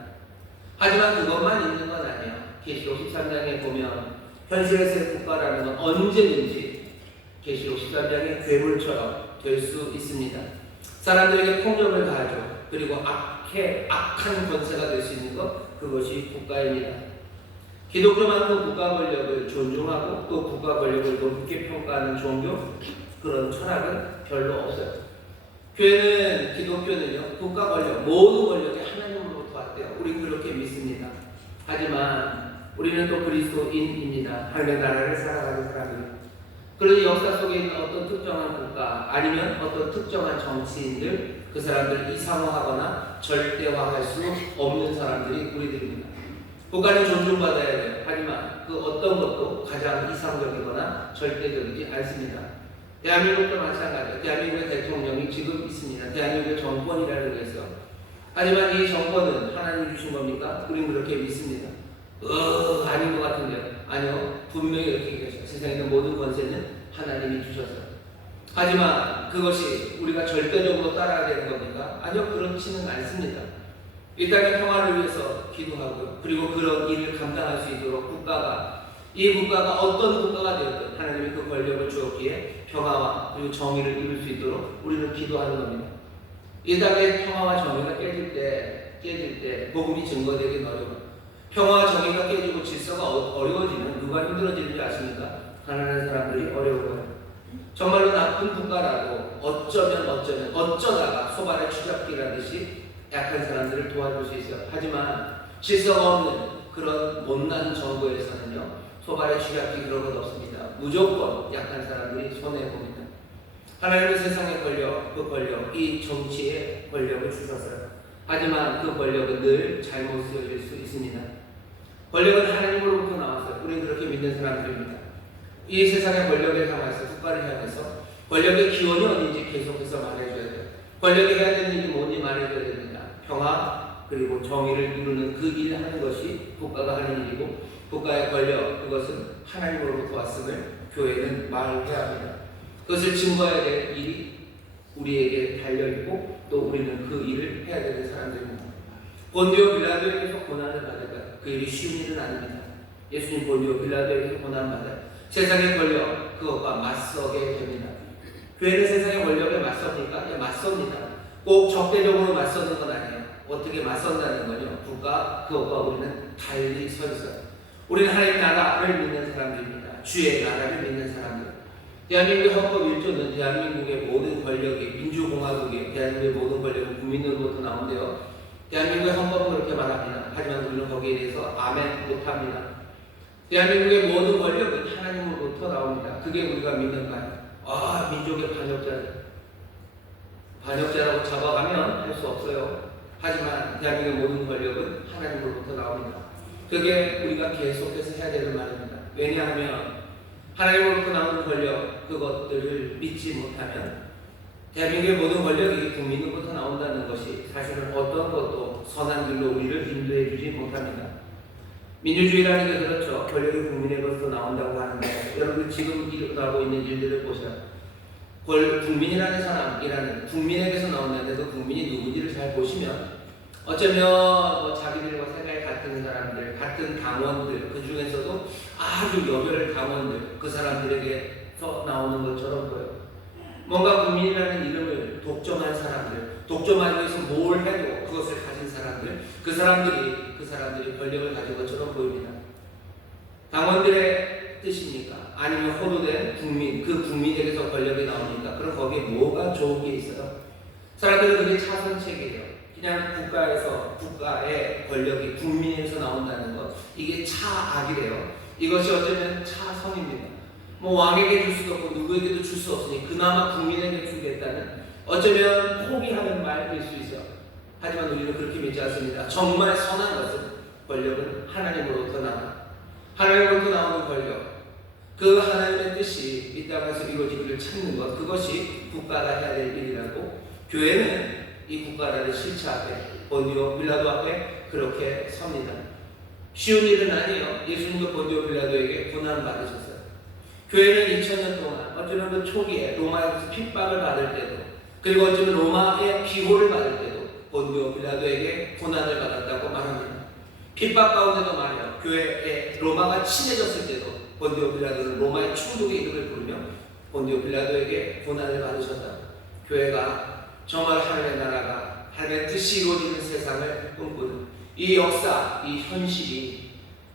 하지만 그것만 있는 건 아니에요. 계시록 13장에 보면 현실에서의 국가라는 건 언제든지 계시록 13장의 괴물처럼 될 수 있습니다. 사람들에게 폭력을 가하죠. 그리고 악한 권세가 될 수 있는 것, 그것이 국가입니다. 기독교만큼 국가 권력을 존중하고 또 국가 권력을 높게 평가하는 종교, 그런 철학은 별로 없어요. 교회는, 기독교는요, 국가 권력, 모든 권력이 하나님으로부터 왔대요. 우리 그렇게 믿습니다. 하지만 우리는 또 그리스도인입니다. 하나님의 나라를 살아가는 사람입니다. 그러니 역사 속에 있는 어떤 특정한 국가, 아니면 어떤 특정한 정치인들, 그 사람들 이상화하거나 절대화할 수 없는 사람들이 우리들입니다. 국가는 존중받아야 돼요. 하지만 그 어떤 것도 가장 이상적이거나 절대적이지 않습니다. 대한민국도 마찬가지예요. 대한민국의 대통령이 지금 있습니다. 대한민국의 정권이라는 게 있어요. 하지만 이 정권은 하나님이 주신 겁니까? 우리는 그렇게 믿습니다. 아닌 것 같은데요. 아니요. 분명히 이렇게 얘기하셔요. 세상에 있는 모든 권세는 하나님이 주셨어요. 하지만 그것이 우리가 절대적으로 따라야 되는 겁니까? 아니요. 그렇지는 않습니다. 이 땅의 평화를 위해서 기도하고요. 그리고 그런 일을 감당할 수 있도록 이 국가가 어떤 국가가 되었든 하나님이 그 권력을 주었기에 평화와 그리고 정의를 이룰 수 있도록 우리는 기도하는 겁니다. 이 땅의 평화와 정의가 깨질 때 복음이 증거되긴 어려워요. 평화와 정의가 깨지고 질서가 어려워지면 누가 힘들어지는지 아십니까? 가난한 사람들이 어려워요. 정말로 나쁜 국가라도 어쩌다가 소발의 추잡기라듯이 약한 사람들을 도와줄 수 있어요. 하지만 질서가 없는 그런 못난 정부에서는요, 소발의 추잡기 그런 것 없습니다. 무조건 약한 사람들이 손해봅니다. 하나님은 세상의 권력, 그 권력, 이 정치의 권력을 주셨어요. 하지만 그 권력은 늘 잘못 쓰여질 수 있습니다. 권력은 하나님으로부터 나왔어요. 우리는 그렇게 믿는 사람들입니다. 이 세상의 권력을 향해서, 국가를 향해서 권력의 기원이 어딘지 계속해서 말해줘야 돼요. 권력이 해야 되는 일이 뭔지 말해줘야 됩니다. 평화 그리고 정의를 이루는 그 일을 하는 것이 국가가 하는 일이고, 국가의 권력, 그것은 하나님으로부터 왔음을 교회는 말해야 합니다. 그것을 증거해야 될 일이 우리에게 달려있고 또 우리는 그 일을 해야 되는 사람들입니다. 본디오 빌라도에게서 고난을 받을까요? 그 일이 쉬운 일은 아닙니다. 예수님 본디오 빌라도에게서 고난을 받아요. 세상의 권력, 그것과 맞서게 됩니다. 교회는 세상의 권력에 맞섭니까? 네, 맞섭니다. 꼭 적대적으로 맞서는 건 아니에요. 어떻게 맞선다는 건요, 국가, 그것과 우리는 달리 서 있어요. 우리는 하나님 나라를 믿는 사람들입니다. 주의 나라를 믿는 사람들. 대한민국의 헌법 1조는 대한민국의 모든 권력이, 민주공화국의 대한민국의 모든 권력은 국민으로부터 나온대요. 대한민국의 헌법은 그렇게 말합니다. 하지만 우리는 거기에 대해서 아멘 못합니다. 대한민국의 모든 권력은 하나님으로부터 나옵니다. 그게 우리가 믿는 바예요. 민족의 반역자라고 잡아가면 할 수 없어요. 하지만 대한민국의 모든 권력은 하나님으로부터 나옵니다. 그게 우리가 계속해서 해야 되는 말입니다. 왜냐하면 하나님으로부터 나오는 권력, 그것들을 믿지 못하면 대한민국의 모든 권력이 국민으로부터 나온다는 것이 사실은 어떤 것도 선한 길로 우리를 인도해 주지 못합니다. 민주주의라는 게 그렇죠. 권력이 국민에게서 나온다고 하는데 여러분 지금 일어나고 있는 일들을 보세요. 국민이라는 사람이라는 국민에게서 나온다는데도 국민이 누군지를 잘 보시면 어쩌면 뭐 자기들과 생각이 같은 사람들, 같은 당원들, 그 중에서도 아주 여별 당원들, 그 사람들에게서 나오는 것처럼 보여요. 뭔가 국민이라는 이름을 독점한 사람들, 독점하기 위해서 뭘 해도 그것을 가진 사람들, 그 사람들이 권력을 가진 것처럼 보입니다. 당원들의 뜻입니까? 아니면 호도된 국민, 그 국민에게서 권력이 나옵니까? 그럼 거기에 뭐가 좋은 게 있어요? 사람들은 그게 차선책이에요. 그냥 국가의 권력이 국민에서 나온다는 것, 이게 차악이래요. 이것이 어쩌면 차선입니다. 뭐 왕에게 줄 수도 없고 누구에게도 줄 수 없으니 그나마 국민에게 주겠다는 어쩌면 포기하는 말일 수 있어요. 하지만 우리는 그렇게 믿지 않습니다. 정말 선한 것은 권력은 하나님으로부터 하나님으로부터 나오는 권력, 그 하나님의 뜻이 이 땅에서 이루어지기를 찾는 것, 그것이 국가가 해야 될 일이라고 교회는 이 국가라는 실체 앞에, 본디오 빌라도 앞에 그렇게 섭니다. 쉬운 일은 아니에요. 예수님도 본디오 빌라도에게 고난받으셨어요. 교회는 2000년 동안 어쩌면 그 초기에 로마에서 핍박을 받을 때도, 그리고 어쩌면 로마의 비호를 받을 때도 본디오 빌라도에게 고난을 받았다고 말합니다. 핍박 가운데도 말이에요. 교회에 로마가 친해졌을 때도 본디오 빌라도는 로마의 충독의 이름을 부르며 본디오 빌라도에게 고난을 받으셨다. 교회가 정말 하나님의 나라가 하나님의 뜻이 이루어지는 세상을 꿈꾸는 이 역사, 이 현실이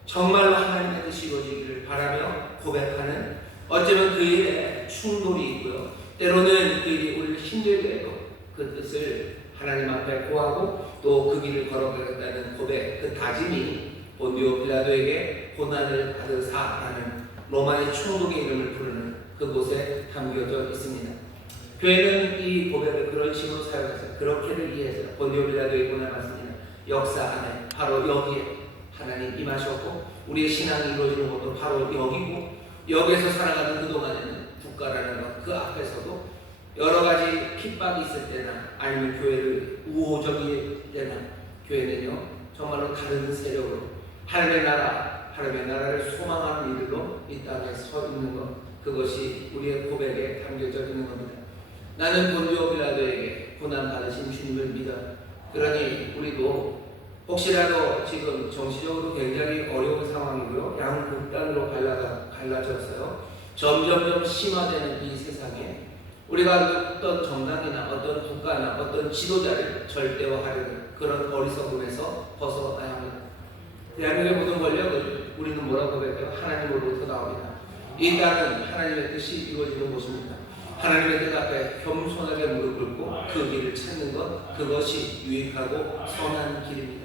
정말로 하나님의 뜻이 이루어지기를 바라며 고백하는, 어쩌면 그 일에 충돌이 있고요. 때로는 그 일이 우리를 힘들게 해도 그 뜻을 하나님 앞에 구하고 또 그 길을 걸어가겠다는 고백, 그 다짐이 본디오 빌라도에게 고난을 받으사라는 로마의 총독의 이름을 부르는 그곳에 담겨져 있습니다. 교회는 이 고백을 그런 식으로 사용해서 그렇게를 이해해서 본디오 빌라도의 고난을 받습니다. 역사 안에 바로 여기에 하나님 임하셨고 우리의 신앙이 이루어지는 것도 바로 여기고, 여기에서 살아가는 그동안에는 국가라는 것, 그 앞에서도 여러 가지 핍박이 있을 때나 아니면 교회를 우호적일 때나 교회는요 정말로 다른 세력으로 하나님의 나라를 소망하는 이들로 이 땅에 서 있는 것, 그것이 우리의 고백에 담겨져 있는 겁니다. 나는 본디오 빌라도에게 고난받으신 주님을 믿어. 그러니 우리도 혹시라도 지금 정치적으로 굉장히 어려운 상황이고요, 양극단으로 갈라졌어요. 점점점 심화되는 이 세상에 우리가 어떤 정당이나 어떤 국가나 어떤 지도자를 절대화하려는 그런 어리석음에서 벗어나야 합니다. 대한민국의 모든 권력을 우리는 뭐라고 고백해요? 하나님으로부터 나옵니다. 이 땅은 하나님의 뜻이 이루어지는 곳입니다. 하나님의 뜻 앞에 겸손하게 무릎 꿇고 그 길을 찾는 것, 그것이 유익하고 선한 길입니다.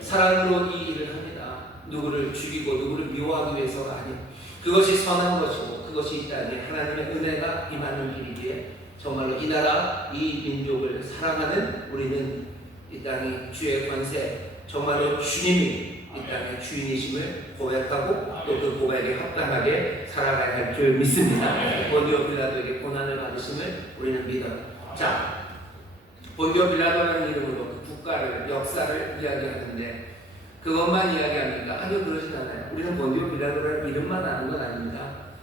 사랑으로 이 일을 합니다. 누구를 죽이고 누구를 미워하기 위해서가 아니에요. 그것이 선한 것이고 그것이 이 땅에 하나님의 은혜가 임하는 길이기에 정말로 이 나라, 이 민족을 사랑하는 우리는 이 땅이 주의 권세, 정말로 주님이 이 땅의 주인이심을 고백하고 또 그 고백에 합당하게 살아가야 할 줄 믿습니다. 본디오 빌라도에게 고난을 받으심을 우리는 믿어요. 자, 본디오 빌라도라는 이름으로 그 국가를, 역사를 이야기하는데 그것만 이야기합니까? 아니요, 그러진 않아요. 우리는 본디오 빌라도라는 이름만 아는 건 아닙니다.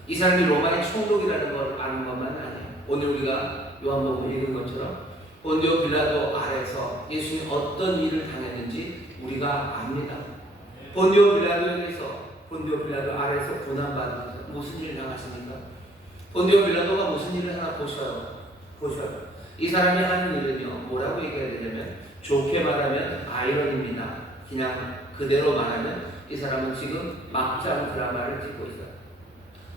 이 사람이 로마의 총독이라는 걸 아는 것만 아니에요. 오늘 우리가 요한복음 읽은 것처럼 본디오 빌라도 아래서 예수님이 어떤 일을 당했는지 우리가 압니다. 본디오 빌라도 아래서 고난받으면서 무슨 일을 당하십니까? 본디오 빌라도가 무슨 일을 하나 보셔요. 이 사람이 하는 일은요, 뭐라고 얘기해야 되냐면 좋게 말하면 아이러니입니다. 그냥 그대로 말하면 이 사람은 지금 막장 드라마를 찍고 있어요.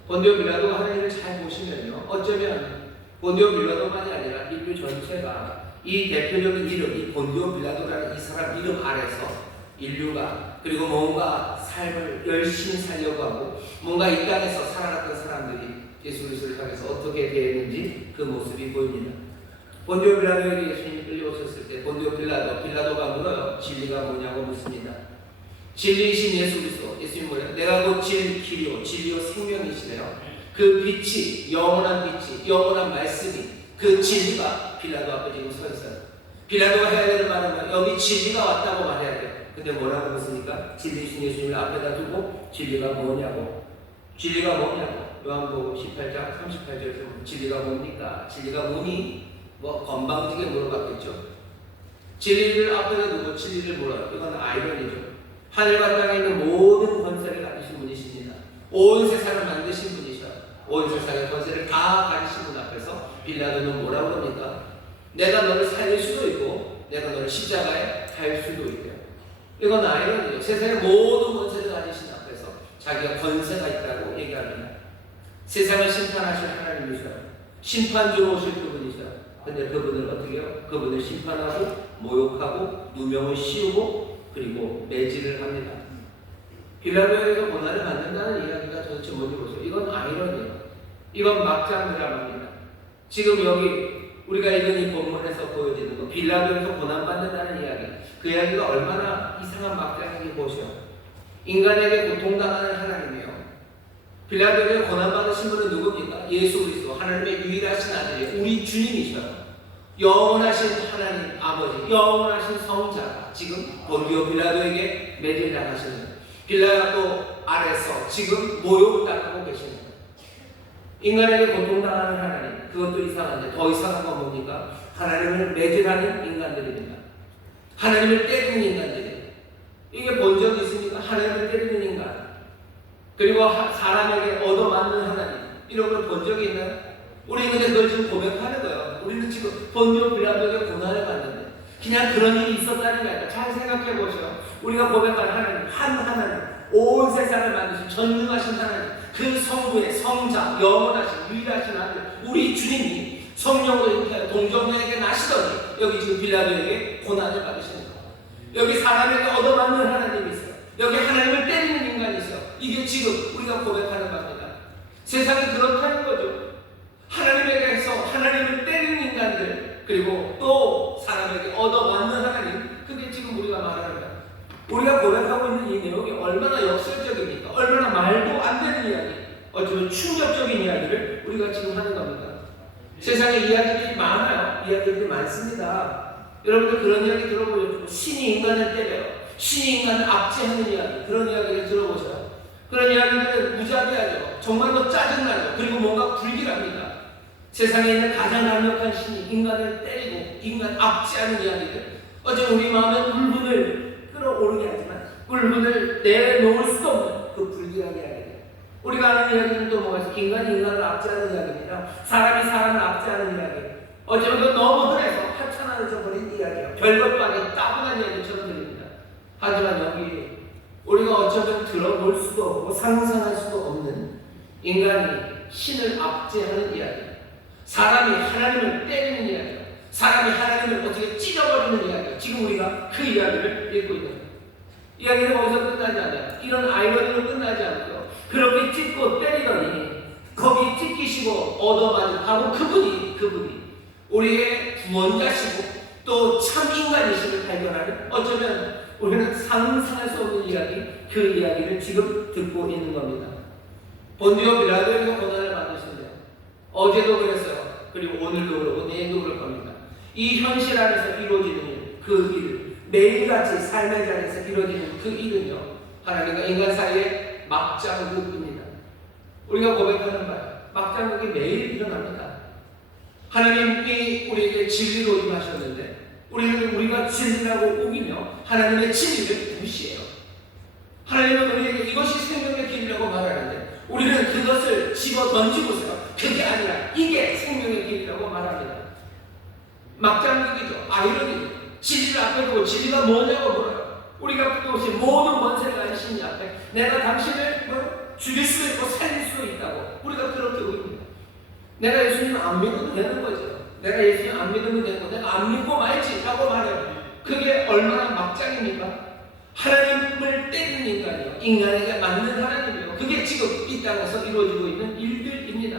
본디오 빌라도가 하는 일을 잘 보시면요, 어쩌면 본디오 빌라도만이 아니라 인류 전체가 이 대표적인 이름, 이 본디오 빌라도라는 이 사람 이름 아래서 인류가, 그리고 뭔가 삶을 열심히 살려고 하고 뭔가 이 땅에서 살아갔던 사람들이 예수 그리스도를 향해서 어떻게 대했는지 그 모습이 보입니다. 본디오 빌라도에게 예수님이 끌려오셨을 때 본디오 빌라도가 물어요. 진리가 뭐냐고 묻습니다. 진리이신 예수 그리스도, 예수님 뭐예요? 내가 곧 길이요 진리요 생명이시네요. 그 빛이, 영원한 빛이, 영원한 말씀이, 그 진리가 빌라도 앞에 지금 서 있어요. 빌라도가 해야 되는 말은 여기 진리가 왔다고 말해야 돼요. 근데 뭐라고 묻습니까? 진리신 예수님을 앞에다 두고 진리가 뭐냐고. 진리가 뭐냐고. 요한복음 18장 38절에서 진리가 뭡니까? 진리가 뭐니? 뭐 건방지게 물어봤겠죠. 진리를 앞에다 두고 진리를 물어요. 이건 아이러니죠. 하늘과 땅에 있는 모든 권세를 가지신 분이십니다. 온 세상을 만드신 분이셔. 온 세상의 권세를 다 가지신 분 앞에서 빌라도는 뭐라고 합니까? 내가 너를 살릴 수도 있고 내가 너를 십자가에 달 수도 있고요. 이건 아이러니죠. 세상의 모든 권세를 가지신 앞에서 자기가 권세가 있다고 얘기합니다. 세상을 심판하실 하나님이셔. 심판주로 오실 그분이셔. 근데 그분을 어떻게 해요? 그분을 심판하고 모욕하고 누명을 씌우고 그리고 매질을 합니다. 빌라도에서 고난을 받는다는 이야기가 도대체 뭔지 보세요. 이건 아이러니예요. 이건 막장 드라마입니다. 지금 여기 우리가 읽은 이 본문에서 보여지는 거 빌라도에서 고난받는다는 이야기, 그 이야기가 얼마나 이상한 막장인지 보세요. 인간에게 고통당하는 하나님이에요. 빌라도에게 고난받으신 분은 누굽니까? 예수 그리스도, 하나님의 유일하신 아들이에요. 우리 주님이셔요. 영원하신 하나님 아버지, 영원하신 성자, 지금 본디오 빌라도에게 매질당하시는 빌라도 아래서 지금 모욕당하고 계십니다. 인간에게 고통당하는 하나님, 그것도 이상한데 더 이상한 건 뭡니까? 하나님을 매질하는 인간들입니다. 하나님을 때리는 인간들이에요. 이게 본 적이 있습니까? 하나님을 때리는 인간, 그리고 사람에게 얻어맞는 하나님, 이런 걸 본 적이 있나요? 우리는 근데 그걸 지금 고백하는 거예요. 우리는 지금 본디오 빌라도에게 고난을 받는데 그냥 그런 일이 있었다는 게 아니라 잘 생각해 보세요. 우리가 고백하는 하나님, 한 하나님, 온 세상을 만드신 전능하신 하나님, 그 성부의 성자, 영원하신 유일하신 아들, 우리 주님이 성령으로 인하여 동정녀에게 나시더니 여기 지금 빌라도에게 고난을 받으시는 거예요. 여기 사람에게 얻어맞는 하나님이 있어요. 여기 하나님을 때리는 인간이 있어요. 이게 지금 우리가 고백하는 겁니다. 세상이 그렇다는 거죠. 하나님에게서 하나님을 때리는 인간들, 그리고 또 사람에게 얻어맞는 하나님, 그게 지금 우리가 말하는 거예요. 우리가 고백하고 있는 이 내용이 얼마나 역설적입니까? 얼마나 말도 안 되는 이야기, 어쩌면 충격적인 이야기를 우리가 지금 하는 겁니다. 세상에 이야기들이 많아요. 이야기들이 많습니다. 여러분들 그런 이야기 들어보셨죠? 신이 인간을 때려요. 신이 인간을 압제하는 이야기, 그런 이야기를 들어보셔요. 그런 이야기들은 무자비하죠. 정말로 짜증나죠. 그리고 뭔가 불길합니다. 세상에 있는 가장 강력한 신이 인간을 때리고 인간 압제하는 이야기들, 어쩌면 우리 마음에 울분을 끌어오르게 하지만 울분을 내놓을 수 없는 그 불길한 이야기들. 우리가 아는 이야기는 또 뭐가 있어요? 인간이 인간을 압제하는 이야기입니다. 사람이 사람을 압제하는 이야기. 어쩌면 그 너무 흔해서 하찮아져 버린 이야기예요. 별것도 아닌 따분한 이야기처럼 들립니다. 하지만 여기 우리가 어쩌면 들어볼 수도 없고 상상할 수도 없는 인간이 신을 압제하는 이야기, 사람이 하나님을 때리는 이야기, 사람이 하나님을 어떻게 찢어버리는 이야기, 지금 우리가 그 이야기를 읽고 있는 거예요. 이야기는 거기서 끝나지 않아요. 이런 아이러니로 끝나지 않고요. 그렇게 찢고 때리더니 거기 찢기시고 얻어맞은 바로 그분이 우리의 구원자시고 또 참 인간이심을 발견하는, 어쩌면 우리는 상상할 수 없는 이야기, 그 이야기를 지금 듣고 있는 겁니다. 본디오 빌라도에서 고난을 받으신대요. 어제도 그랬어요. 그리고 오늘도 그러고 내일도 그럴 겁니다. 이 현실 안에서 이루어지는 일, 그 일, 매일같이 삶의 자리에서 이루어지는 그 일은요, 하나님과 인간 사이의 막장극입니다. 우리가 고백하는 바요, 막장극이 매일 일어납니다. 하나님이 우리에게 진리로 임하셨는데 우리는 우리가 진리라고 우기며 하나님의 진리를 무시해요. 하나님은 우리에게 이것이 생명의 길이라고 말하는데 우리는 그것을 집어 던지고서요, 그게 아니라 이게 생명의 길이라고 말합니다. 막장극이죠. 아이러니죠. 진리를 앞에 두고 진리가 뭐냐고 물어요. 우리가 그것이 모든 권세를 가진 신이 앞에 내가 당신을 죽일 수도 있고 살릴 수도 있다고 우리가 그렇게 우깁니다. 내가 예수님 안 믿어도 되는 거죠. 내가 예수님 안 믿으면 되는 거, 내가 안 믿고 말지 라고 말해요. 그게 얼마나 막장입니까? 하나님을 때리는 인간이요, 인간에게 맞는 하나님이요, 그게 지금 이 땅에서 이루어지고 있는 일들입니다.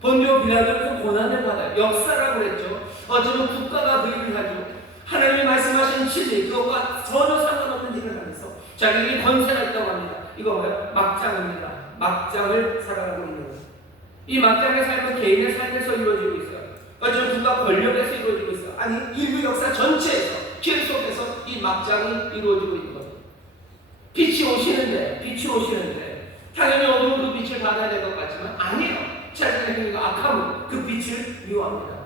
본디오 빌라도에서 고난을 받아요. 역사라고 그랬죠. 어쩌면 국가가 그 일을 하죠. 하나님이 말씀하신 진리, 그것과 전혀 상관없는 일을 하면서 자기에게 권세가 있다고 합니다. 이거 뭐예요? 막장입니다. 막장을 살아가고 있는 거예요. 이 막장의 삶은 개인의 삶에서 이루어지고 있어요. 어쩌면 국가 권력에서 이루어지고 있어요. 아니 인류 역사 전체에서 길 속에서 이 막장이 이루어지고 있는 거예요. 빛이 오시는데 당연히 어두운 그 빛을 받아야 될 것 같지만 아니에요. 자신의 악함은 그 빛을 미워합니다.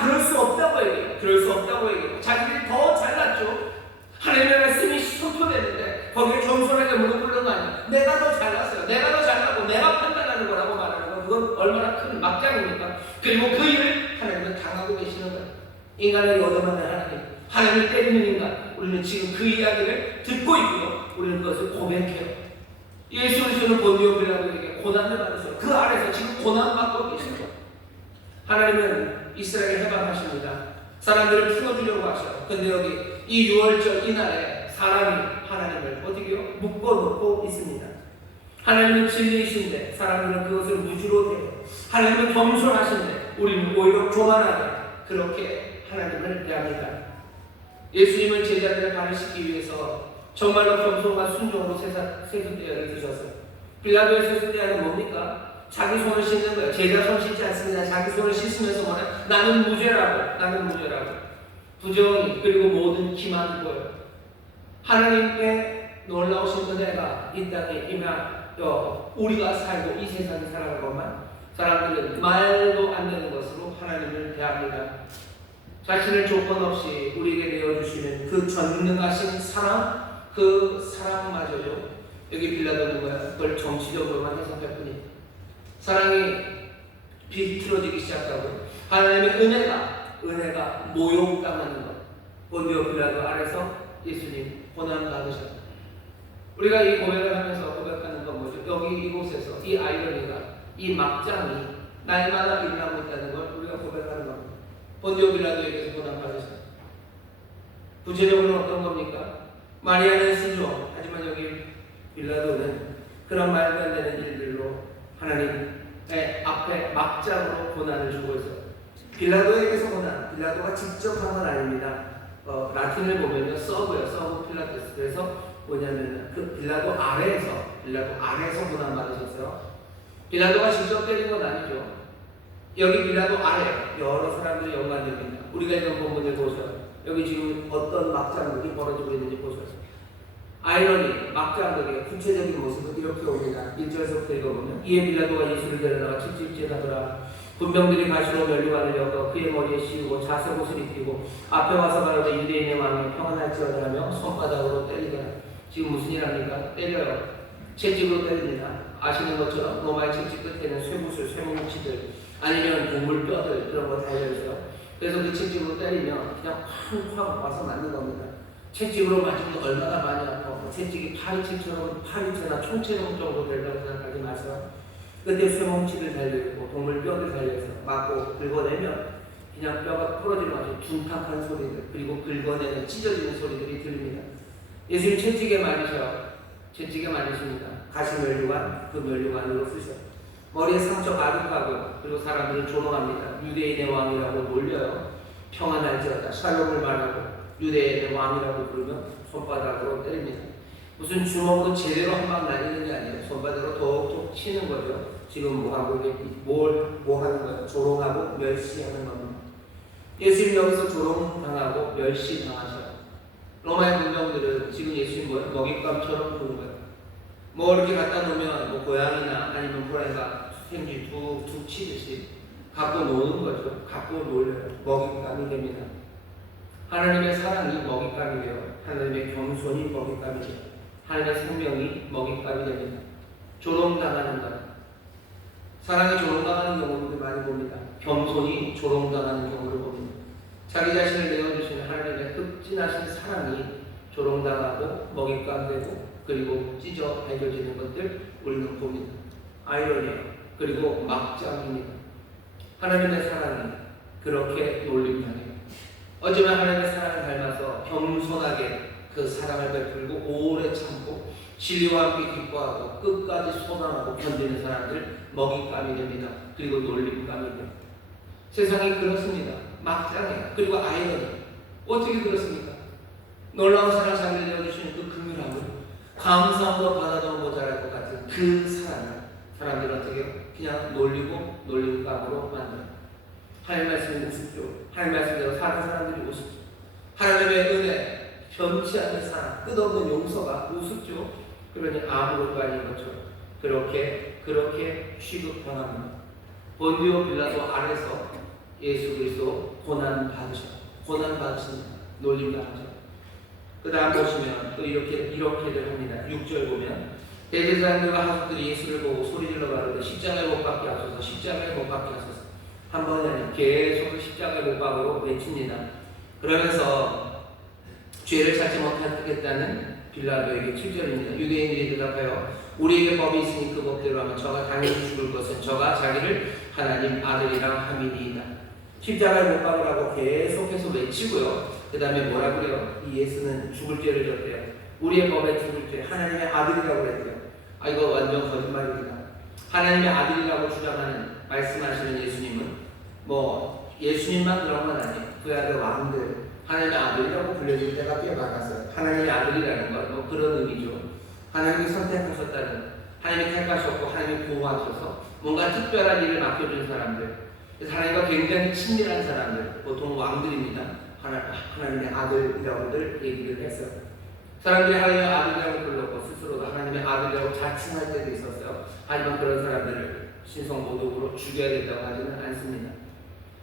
그럴 수 없다고 얘기해요. 자기들이 더 잘났죠. 하나님의 말씀이 선포되는데 거기에 겸손하게 무릎 꿇는 거 아니에요. 내가 더 잘났어요. 내가 더 잘나고 내가 판단하는 거라고 말하는 거, 그건 얼마나 큰 막장입니까? 그리고 그 일을 하나님은 당하고 계시는 거예요. 인간을 얻어맞는 하나님을 때리는 인간, 우리는 지금 그 이야기를 듣고 있고요. 우리는 그것을 고백해요. 예수 그리스도는 본디오 빌라도에게 고난을 받으세요. 그 아래서 지금 고난받고 계십니다. 하나님은 이스라엘을 해방하십니다. 사람들을 풀어주려고 하셔요. 근데 여기 이 6월절 이날에 사람이 하나님을 어떻게요? 묶어놓고 있습니다. 하나님은 진리이신데 사람들은 그것을 무지로 대요. 하나님은 겸손하신데 우리는 오히려 교만하게 그렇게 하나님을 대합니다. 예수님은 제자들을 발을 씻기 위해서 정말로 겸손과 순종으로 세숫대야를 드셨어요. 빌라도의 세숫대야는 뭡니까? 자기 손을 씻는 거예요. 제자 손 씻지 않습니다. 자기 손을 씻으면서 뭐냐? 나는 무죄라고. 부정이 그리고 모든 기만을 보여요. 하나님의 놀라우신 은혜가 이 땅에 임하여 우리가 살고 이 세상에 살아가는 것만 사람들은 말도 안 되는 것으로 하나님을 대합니다. 자신을 조건 없이 우리에게 내어주시는 그 전능하신 사랑, 그 사랑마저요. 여기 빌라도는 뭐야? 그걸 정치적으로만 해석할 뿐이에요. 사랑이 비틀어지기 시작하고 하나님의 은혜가 모욕당하는 것. 본디오 빌라도 아래서 예수님 고난 받으셨다. 우리가 이 고백을 하면서 고백하는 건 뭐죠? 여기 이곳에서 이 아이러니가, 이 막장이 날마다 일어나고 있다는 걸 우리가 고백하는 겁니다. 본디오 빌라도에게서 고난 받으셨다. 구체적으로 어떤 겁니까? 마리아는 순종, 하지만 여기 빌라도는 그런 말도 안 되는 일들로 하나님의 앞에 막장으로 고난을 주고 있어요. 빌라도에게서 고난, 빌라도가 직접 한 건 아닙니다. 라틴을 보면요, 서브 필라토스. 그래서 뭐냐면 그 빌라도 아래에서 고난 받으셨어요. 빌라도가 직접 때린 건 아니죠. 여기 빌라도 아래 여러 사람들이 연관됩니다. 우리가 이런 본문을 보셔요. 여기 지금 어떤 막장들이 벌어지고 있는지 보셔요. 아이러니, 막장들의 구체적인 모습은 이렇게 옵니다. 1절에서부터 읽어보면 이에 빌라도가 예수를 데려다가 칙칙질하더라. 군병들이 가시로 면류관을 엮어 그의 머리에 씌우고 자색옷을 입히고 앞에 와서 가로되 유대인의 왕이 평안할지어다 하며 손바닥으로 때리더라. 지금 무슨 일 합니까? 때려요. 채찍으로 때립니다. 아시는 것처럼 로마의 채찍 끝에는 쇠구슬, 쇠뭉치들 아니면 동물 뼈들 이런 거 달려있어요. 그래서 그 채찍으로 때리면 그냥 쾅쾅 와서 맞는 겁니다. 채찍으로 맞으면 얼마나 많이 아파요. 채찍이 파리채나 총체적 정도 된다고 생각하지 마세요. 근데 쇠뭉치들 달려있고 동물 뼈들 달려있어 맞고 긁어내면 그냥 뼈가 부러지는 아주 둔탁한 소리들, 그리고 긁어내는 찢어지는 소리들이 들립니다. 예수님 채찍에 맞으십니다. 가시 면류관, 그 면류관으로 쓰셔. 머리에 상처 가득하고 그리고 사람들을 조롱합니다. 유대인의 왕이라고 놀려요. 평안할지어다 샬롬을 말하고 유대인의 왕이라고 부르면 손바닥으로 때립니다. 무슨 주먹으로 제대로 한 방 날리는 게 아니에요. 손바닥으로 톡톡 치는 거죠. 지금 뭐 하는 거예요? 조롱하고 멸시하는 겁니다. 예수님 여기서 조롱당하고 멸시당하셔요. 로마의 군병들은 지금 예수님 먹잇감처럼 보는 거예요. 뭐 이렇게 갖다 놓으면 뭐 고양이나 아니면 호랑이가 생쥐 툭툭 치듯이 갖고 노는 거죠. 갖고 놀려요. 먹잇감이 됩니다. 하나님의 사랑이 먹잇감이 돼요. 하나님의 겸손이 먹잇감이 돼요. 하나님의 생명이 먹잇감이 됩니다. 조롱당하는 것. 사랑이 조롱당하는 경우를 많이 봅니다. 겸손이 조롱당하는 경우를 봅니다. 자기 자신을 내어주시는 하나님의 흑진하신 사랑이 조롱당하고 먹잇감되고 그리고 찢어 배겨지는 것들 우리는 봅니다. 아이러니예요. 그리고 막장입니다. 하나님의 사랑이 그렇게 놀림당해요. 어쩌면 하나님의 사랑을 닮아서 겸손하게 그 사랑을 베풀고 오래 참고 진리와 함께 기뻐하고 끝까지 소망하고 견디는 사람들 먹잇감이 됩니다. 그리고 놀림감이 됩니다. 세상이 그렇습니다. 막장이에요. 그리고 아이러니. 어떻게 그렇습니까? 놀라운 사랑 장을 내어주시는 그 긍휼함을 감사함도 받아도 모자랄 것 같은 그 사람들은 어떻게 해요? 그냥 놀리고 놀림감으로 만들어요. 하나님 말씀이 우습죠. 하나님 말씀대로 사는 사람들이 우습죠. 하나님의 은혜, 변치 않는 사랑, 끝없는 용서가 우습죠. 그러니 아무것도 아닌 것처럼 그렇게 취급당합니다. 본디오 빌라도 아래서 예수 그리스도 고난 받으십니다. 놀림 당하죠. 그 다음 보시면 또 이렇게들 합니다. 6절 보면 대제사장들과 하석들이 예수를 보고 소리질러 가로되 십자가에 못 박게 하소서, 십자가에 못 박게 하소서. 한 번이 아니라 계속 십자가에 못 박으로 외칩니다. 그러면서 죄를 찾지 못하겠다는 빌라도에게 7절입니다. 유대인들이 대답하여 우리에게 법이 있으니 그 법대로 하면 저가 당연히 죽을 것은 저가 자기를 하나님 아들이라 함이니이다. 십자가에 못 박으라고 계속해서 외치고요. 그 다음에 뭐라 그래요? 이 예수는 죽을 죄를 졌대요. 우리의 법에 죽을 죄, 하나님의 아들이라고 그랬대요. 이거 완전 거짓말입니다. 하나님의 아들이라고 주장하는 말씀하시는 예수님은 예수님만 그런 건 아니에요. 그 아들 왕들 하나님의 아들이라고 불려질 때가 꽤 많았어요. 하나님의 아들이라는 건 그런 의미죠. 하나님이 선택하셨다는, 하나님이 택하셨고 하나님이 보호하셔서 뭔가 특별한 일을 맡겨준 사람들, 그래서 하나님과 굉장히 친밀한 사람들, 보통 왕들입니다. 하나님의 아들이라고들 얘기를 했어요. 사람들이 하나님의 아들이라고 불렀고 스스로도 하나님의 아들이라고 자칭할 때도 있었어요. 하지만 그런 사람들을 신성모독으로 죽여야 된다고 하지는 않습니다.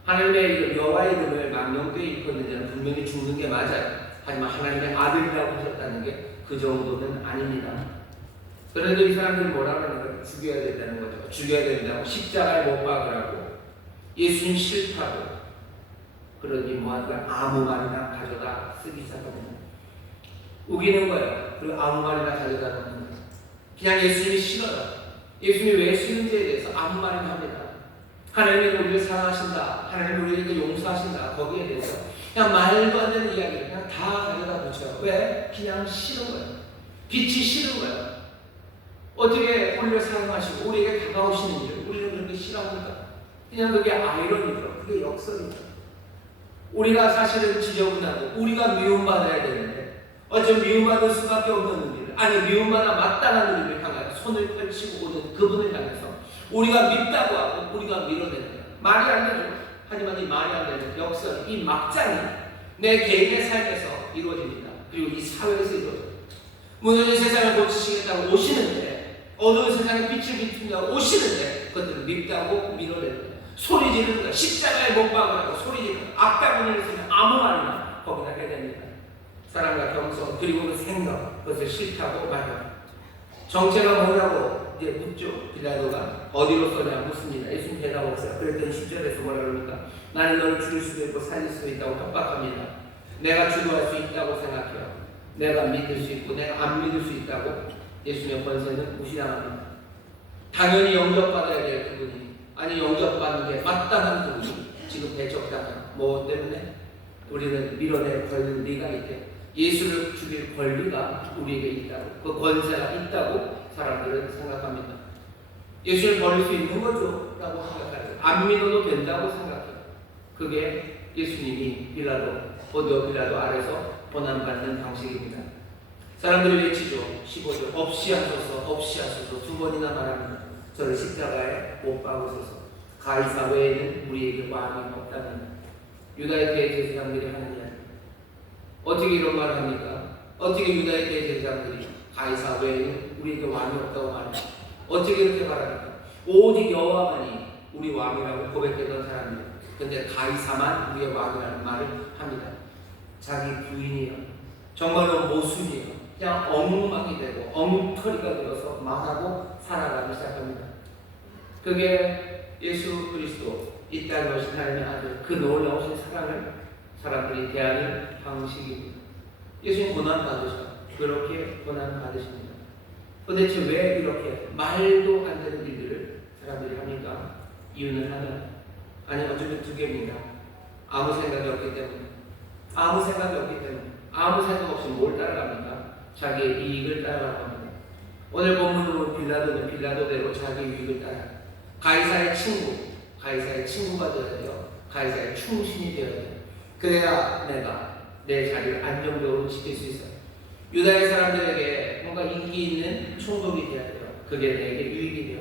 하나님의 여호와의 이름을 망령되이 일컫는 자는 분명히 죽는 게 맞아요. 하지만 하나님의 아들이라고 하셨다는 게 그 정도는 아닙니다. 그런데 이 사람들이 뭐라고 하는 거예요? 죽여야 된다는 거죠. 죽여야 된다고 십자가에 못 박으라고, 예수님 싫다고. 그러니 뭐하니까 아무 말이나 가져다 쓰기 시작합니다. 우기는 거예요. 그리고 아무 말이나 가져다 놓는 거예요. 그냥 예수님이 싫어요. 예수님이 왜 싫은지에 대해서 아무 말이나 합니다. 하나님이 우리를 사랑하신다, 하나님이 우리에게 용서하신다, 거기에 대해서 그냥 말도 안 되는 이야기를 그냥 다 가져다 붙여요. 왜? 그냥 싫은 거예요. 빛이 싫은 거예요. 어떻게 우리를 사랑하시고 우리에게 다가오시는 일을 우리는 그렇게 싫어합니까? 그냥 그게 아이러니죠. 그게 역설이죠. 우리가 사실은 지저분하고 우리가 미움받아야 되는데 어쩜 미움받을 수밖에 없는 일을, 아니 미움받아 마땅한 일을 향하여 손을 펼치고 오는 그분을 향해서 우리가 밉다고 하고 우리가 밀어내는 거예요. 말이 안 되죠. 하지만 이 말이 안 되는 역설, 이 막장이 내 개인의 삶에서 이루어집니다. 그리고 이 사회에서 이루어집니다. 무너진 세상을 고치시겠다고 오시는데, 어두운 세상에 빛을 비춘다고 오시는데 그것들을 밉다고 밀어내는 거예요. 소리 지르는 거예요. 십자가에 못 박으라고 소리 지르는 거예요. 악다군을 쓰면 아무 말이나 거기다 해야 됩니다. 사랑과 경성, 그리고 그 생각, 그것을 싫다고 말해요. 정체가 뭐냐고 이제 묻죠. 빌라도가 어디로 써냐 묻습니다. 예수님 대답 없어요. 그랬더니 10절에서 뭐라 그럽니까? 나는 너를 죽일 수도 있고 살릴 수도 있다고 협박합니다. 내가 주도할 수 있다고 생각해요. 내가 믿을 수 있고 내가 안 믿을 수 있다고 예수님의 권세는 무시당합니다. 당연히 영접받아야 될 그분이, 아니 영접받는 게 마땅한 그분이 지금 배척당해요. 뭐 때문에? 우리는 밀어낼 권리가 있대. 예수를 죽일 권리가 우리에게 있다고, 그 권세가 있다고 사람들은 생각합니다. 예수를 버릴 수 있는 거죠 라고 생각해요. 안 믿어도 된다고 생각해요. 그게 예수님이 본디오 빌라도 아래서 고난받는 방식입니다. 사람들이 외치죠. 15절 없이 하소서 두 번이나 말합니다. 저를 십자가에 못 박으소서. 가이사 외에는 우리에게 왕이 없다는 유다의 대제사장들이 하는 이야기. 어떻게 이런 말을 합니까? 어떻게 유다의 대제사장들이 가이사 외에는 우리에게 왕이 없다고 말합니까? 어떻게 이렇게 말합니까? 오직 여호와만이 우리 왕이라고 고백했던 사람들. 근데 가이사만 우리의 왕이라는 말을 합니다. 자기 부인이요, 정말로 모순이요, 그냥 엉망이 되고 엉터리가 되어서 망하고 살아가기 시작합니다. 그게 예수 그리스도, 이 땅에 오신 하나님의 아들, 그 놀라우신 사랑을 사람들이 대하는 방식입니다. 예수님 고난 받으셔. 그렇게 고난 받으십니다. 도대체 왜 이렇게 말도 안 되는 일들을 사람들이 합니까? 이유는 하나, 아니 어쩌면 두 개입니다. 아무 생각이 없기 때문에. 아무 생각 없이 뭘 따라갑니까? 자기의 이익을 따라갑니다. 오늘 본문으로 빌라도는 빌라도대로 자기 이익을 따라갑니다. 가이사의 친구가 되어야 돼요. 가이사의 충신이 되어야 돼요. 그래야 내가 내 자리를 안정적으로 지킬 수 있어요. 유다의 사람들에게 뭔가 인기 있는 총독이 되어야 돼요. 그게 내게 유익이 돼요.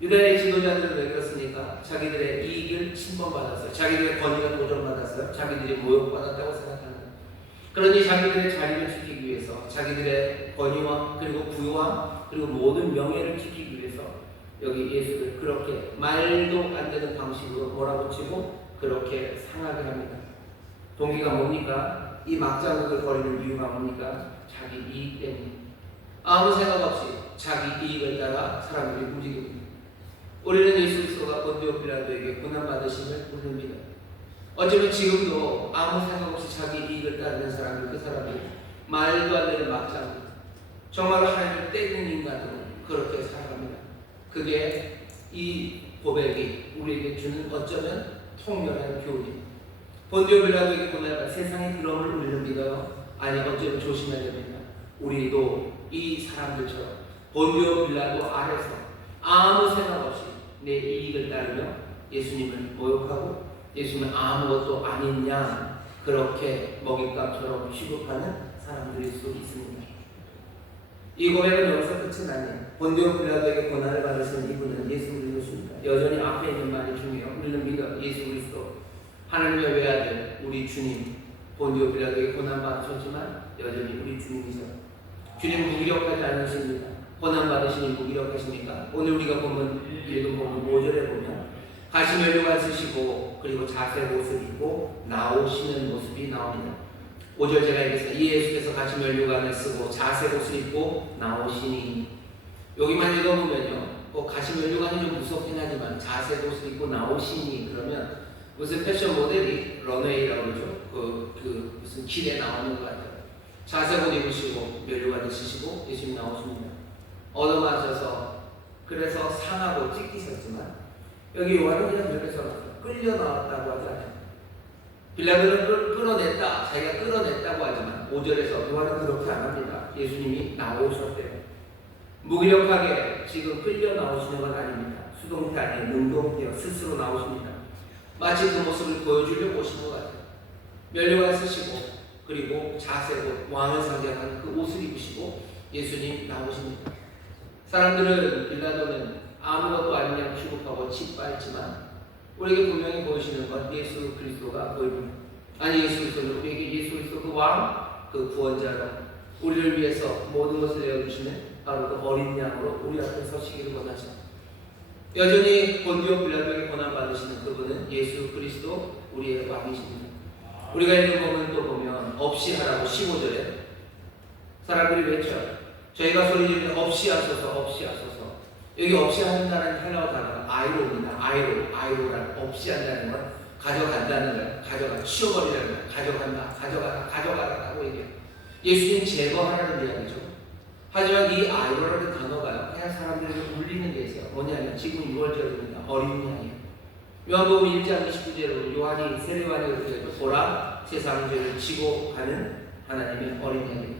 유다의 지도자들은 왜 그렇습니까? 자기들의 이익을 침범받았어요. 자기들의 권위가 도전받았어요. 자기들이 모욕받았다고 생각합니다. 그러니 자기들의 자리를 지키기 위해서 자기들의 권위와 그리고 부유와 그리고 모든 명예를 지키기 위해서 여기 예수를 그렇게 말도 안 되는 방식으로 몰아붙이고 그렇게 상하게 합니다. 동기가 뭡니까? 이 막장극을 벌이는 이유가 뭡니까? 자기 이익 때문에 아무 생각 없이 자기 이익을 따라 사람들이 움직입니다. 우리는 예수 그리스도가 본디오 빌라도에게 고난받으심을 믿습니다. 어쩌면 지금도 아무 생각 없이 자기 이익을 따르는 사람들, 그 사람이 말도 안 되는 막장, 정말 하나님을 때리는 인간으로 그렇게 살아갑니다. 그게 이 고백이 우리에게 주는 어쩌면 통렬한 교훈입니다. 본디오 빌라도에게 고난받아 세상의 드럼을 우리는 믿어요. 아니 어쩌면 조심해야 됩니다. 우리도 이 사람들처럼 본디오 빌라도 아래서 아무 생각 없이 내 이익을 따르며 예수님을 모욕하고 예수님은 아무것도 아닌 양 그렇게 먹잇감처럼 취급하는 사람들일 수 있습니다. 이 고백은 여기서 끝은 아니에요. 본디오 빌라도에게 고난을 받으신 이분은 예수 그리스도십니다. 여전히 앞에 있는 말이 중요해요. 우리는 믿어 예수 그리스도 하나님의 외아들 우리 주님. 본디오 빌라도에게 고난 받으셨지만 여전히 우리 주님이죠. 주님 무기력하지 않으십니다. 고난 받으시니 무기력하십니까? 오늘 우리가 읽은 본문 5절에 보면 가시면류관 쓰시고 그리고 자색 옷을 입고 나오시는 모습이 나옵니다. 5절 제가 읽겠습니다. 이 예수께서 가시면류관을 쓰고 자색 옷을 입고 나오시니 여기만 읽어보면요. 가시면류관이 좀 무섭긴 하지만 자색 옷을 입고 나오시니 그러면 무슨 패션 모델이 런웨이라고 그러죠. 무슨 길에 나오는 것 같아요. 자색 옷 입으시고 면류관을 쓰시고 예수님 나오십니다. 얻어맞아서 그래서 상하고 찢기셨지만 여기 요한은 그냥 그렇게 써놨어요. 끌려 나왔다고 하지 않아요. 빌라도는 끌어냈다, 자기가 끌어냈다고 하지만 5절에서 요한은 그렇게 안 합니다. 예수님이 나오셨대요. 무기력하게 지금 끌려 나오시는 건 아닙니다. 수동태 아닌 능동태요. 스스로 나오십니다. 마치 그 모습을 보여주려고 오신 것 같아요. 면류관 쓰시고 그리고 자색옷, 왕을 상징하는 그 옷을 입으시고 예수님 나오십니다. 사람들은 빌라도는 아무것도 아닌 양 취급하고 짓밟지만 우리에게 분명히 보이시는 건 예수 그리스도가 보입니다. 아니 예수 그리스도는 우리에게 예수 그리스도 그 왕, 그 구원자로 우리를 위해서 모든 것을 내어주시는 바로 그 어린 양으로 우리 앞에 서시기를 원하십니다. 여전히 본디오 빌라도에게 고난받으시는 그분은 예수 그리스도 우리의 왕이십니다. 우리가 읽은 부분 또 보면 없이 하라고 15절에 사람들이 외쳐요. 저희가 소리 지르면 없이 하소서 없이 하소서. 여기 없이 한다는 헬라어 단어가 아이로입니다. 아이로란 없이 한다는 건 가져간다는 거예요. 가져가 치워버리라는 거예요. 가져간다 가져가라고 얘기해요. 예수님 제거하라는 이야기죠. 하지만 이 아이로라는 단어가요 그냥 사람들을 울리는 게 있어요. 뭐냐면 지금 6월절입니다. 어린 양이에요. 요한복음 1장 29절로 요한이 세례요한이 그렇게 되고 보라 세상 죄를 지고 가는 하나님의 어린 양이에요.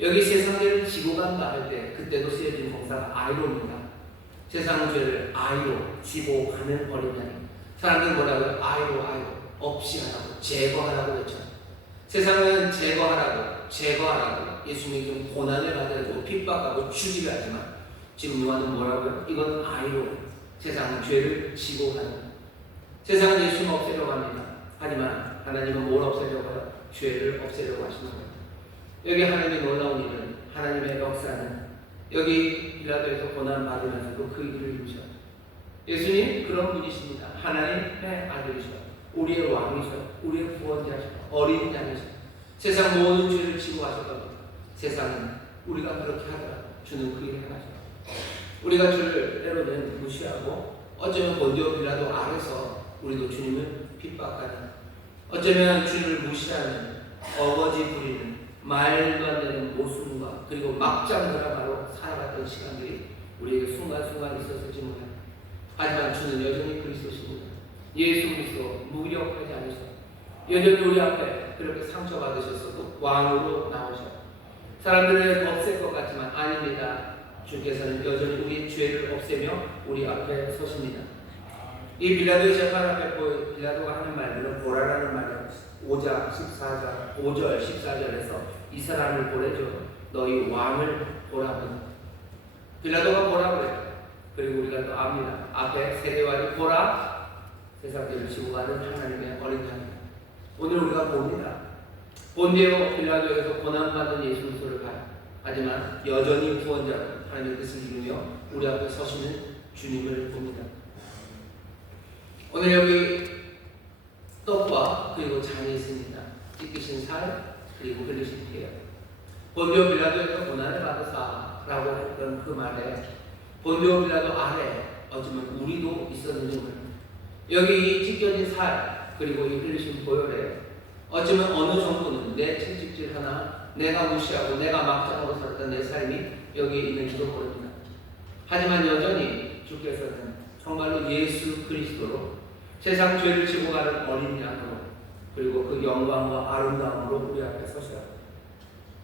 여기 세상 죄를 지고 간다 할 때 그때도 쓰여진 동사가 아이로입니다. 세상 죄를 아이로 지고 가는 어린 양이에요. 사람들은 뭐라고요? 아이로 없이 하라고 제거하라고 했죠. 세상은 제거하라고 예수님이 좀 고난을 받아야고 핍박하고 죽이려 하지만 지금 요한은 뭐라고요? 이건 아이로 세상은 죄를 지고 가는 세상은 예수님 없애려고 합니다. 하지만 하나님은 뭘 없애려고 해요? 죄를 없애려고 하시는 거예요. 여기 하나님의 놀라운 일은 하나님의 역사는 여기 빌라도에서 고난 받으면서도 그 일을 이루셔. 예수님 그런 분이십니다. 하나님의 아들이셔. 우리의 왕이셔. 우리의 구원자셔. 어린 양이셔. 세상 모든 죄를 지고 가셨다고. 세상은 우리가 그렇게 하더라도 주는 그 일을 행하셔. 우리가 주를 때로는 무시하고 어쩌면 본디오 빌라도 아래서 우리도 주님을 핍박하는 어쩌면 주님을 무시하는 어거지 부리는 말도 안 되는 모순과 그리고 막장 드라마로 살아갔던 시간들이 우리에게 순간순간 있었을지 몰라요. 하지만 주는 여전히 그리스도십니다. 예수 그리스도 무기력하지 않으셔. 여전히 우리 앞에 그렇게 상처받으셨어도 왕으로 나오셔. 사람들은 없앨 것 같지만 아닙니다. 주께서는 여전히 우리의 죄를 없애며 우리 앞에 서십니다. 이 빌라도의 재판 앞에 빌라도가 하는 말들은 보라라는 말이에요. 5절 14절에서 이 사람을 보내줘 너희 왕을 보라고 빌라도가 보라고 그래요. 그리고 우리가 또 압니다. 앞에 세례요한이 보라 세상 죄를 지고 가는 하나님의 어린 양입니다. 오늘 우리가 봅니다. 본디오 빌라도에서 고난받은 예수 그리스도를 봐요. 하지만 여전히 구원자로 하나님의 뜻을 이루며 우리 앞에 서시는 주님을 봅니다. 오늘 여기 떡과 그리고 잔이 있습니다. 찢기신 살 그리고 흘리신 피예요. 본디오 빌라도에서 고난을 받으사라고 했던 그 말에 본디오 빌라도 아래 어쩌면 우리도 있었는지 모릅니다. 여기 찢겨진 살 그리고 이 흘리신 보혈에 어쩌면 어느 정도는 내 채찍질 하나 내가 무시하고 내가 막장으로 살았던 내 삶이 여기에 있는지도 모릅니다. 하지만 여전히 주께서는 정말로 예수 그리스도로 세상 죄를 지고 가는 어린 양으로 그리고 그 영광과 아름다움으로 우리 앞에 서셔요.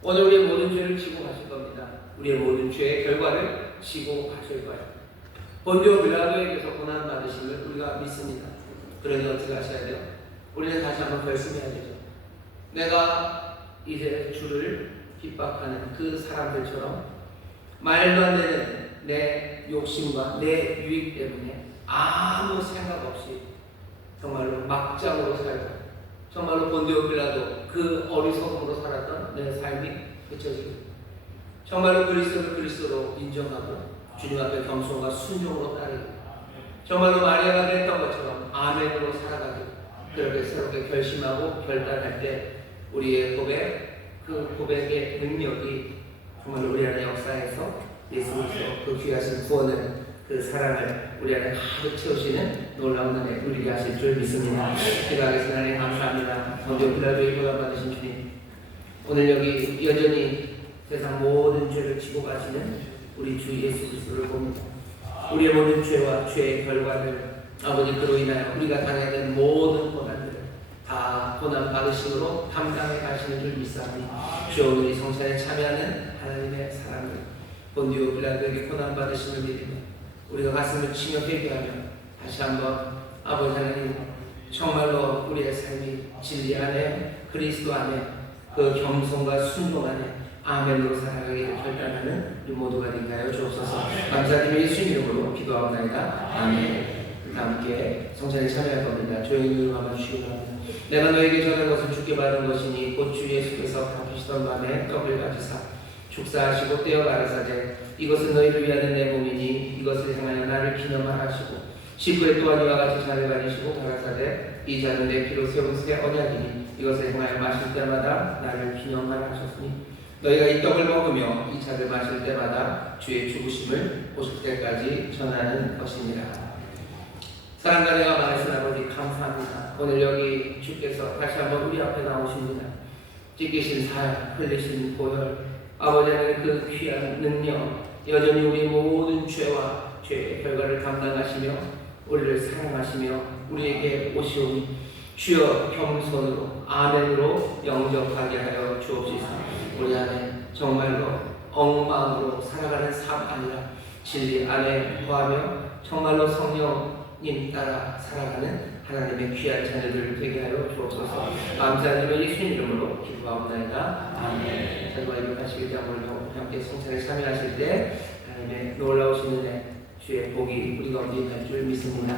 오늘 우리의 모든 죄를 지고 가실 겁니다. 우리의 모든 죄의 결과를 지고 가실 거예요. 본디오 빌라도에게서 고난받으심을 우리가 믿습니다. 그러니 어떻게 하셔야 돼요? 우리는 다시 한번 결심해야 되죠. 내가 이제 주를 핍박하는 그 사람들처럼 말도 안 되는 내 욕심과 내 유익 때문에 아무 생각 없이 정말로 막장으로 살고 정말로 본디오 빌라도 그 어리석음으로 살았던 내 삶이 그쳐지고 정말로 그리스도를 그리스도로 인정하고 주님 앞에 겸손과 순종으로 따르고 정말로 마리아가 됐던 것처럼 아멘으로 살아가고 그렇게 새롭게 결심하고 결단할 때 우리의 고백, 그 고백의 능력이 정말로 우리 안에 역사에서 예수 그리스도 그 귀하신 구원을 그 사랑을 우리 안에 가득 채우시는 놀라운 은혜 누리게 하실 줄 믿습니다. 기도하겠습니다. 하나님 감사합니다. 본디오 빌라도의 고난받으신 주님, 오늘 여기 여전히 세상 모든 죄를 지고 가시는 우리 주 예수 그리스도를 봅니다. 우리의 모든 죄와 죄의 결과를 아버지 그로 인하여 우리가 당해야 될 모든 고난들을 다 고난 받으심으로 담당해 가시는 줄 믿사오니 주여 오늘 이 성찬에 참여하는 하나님의 사람들 본디오 빌라도에게 고난 받으심을 믿으며 우리가 가슴을 치며 회개하며 다시 한번 아버지 하나님 정말로 우리의 삶이 진리 안에 그리스도 안에 그 겸손과 순종 안에 아멘으로 살아가기를 결단하는 우리 모두가 되게 하여 주옵소서. 감사드리며 예수님 이름으로 기도하옵나이다. 아멘. 함께 성찬에 참여할 겁니다. 조용히 눈을 감아주시기 바랍니다. 내가 너에게 전한 것은 주께 받은 것이니 곧 주 예수께서 갚으시던 밤에 떡을 가지사 축사하시고 떼어 가라사대 이것은 너희를 위하는 내 몸이니 이것을 행하여 나를 기념하라 하시고 식후에 또한 이와 같이 잔을 가지시고 가라사대 이 잔은 내 피로 세운 새 언약이니 이것을 행하여 마실 때마다 나를 기념하라 하셨으니 너희가 이 떡을 먹으며 이 잔을 마실 때마다 주의 죽으심을 보실 때까지 전하는 것이니라. 사랑과 내가 말씀 아버지 감사합니다. 오늘 여기 주께서 다시 한번 우리 앞에 나오십니다. 찢기신 살, 흘리신 보혈, 아버지 하나님 그 귀한 능력, 여전히 우리 모든 죄와 죄의 결과를 감당하시며 우리를 사랑하시며 우리에게 오시오니 주여 겸손으로 아멘으로 영접하게 하여 주옵소서. 우리 안에 정말로 엉망으로 살아가는 삶 아니라 진리 안에 거하며 정말로 성령님 따라 살아가는 하나님의 귀한 자녀들 되게 하여 주옵소서. 감사드리며 예수님 이름으로 기도하옵나이다. 아멘. 저희와 이룩하시길 자물고 함께 성찬에 참여하실 때 하나님의 놀라우신 은혜 주의 복이 우리 가운데 있는 줄 믿습니다.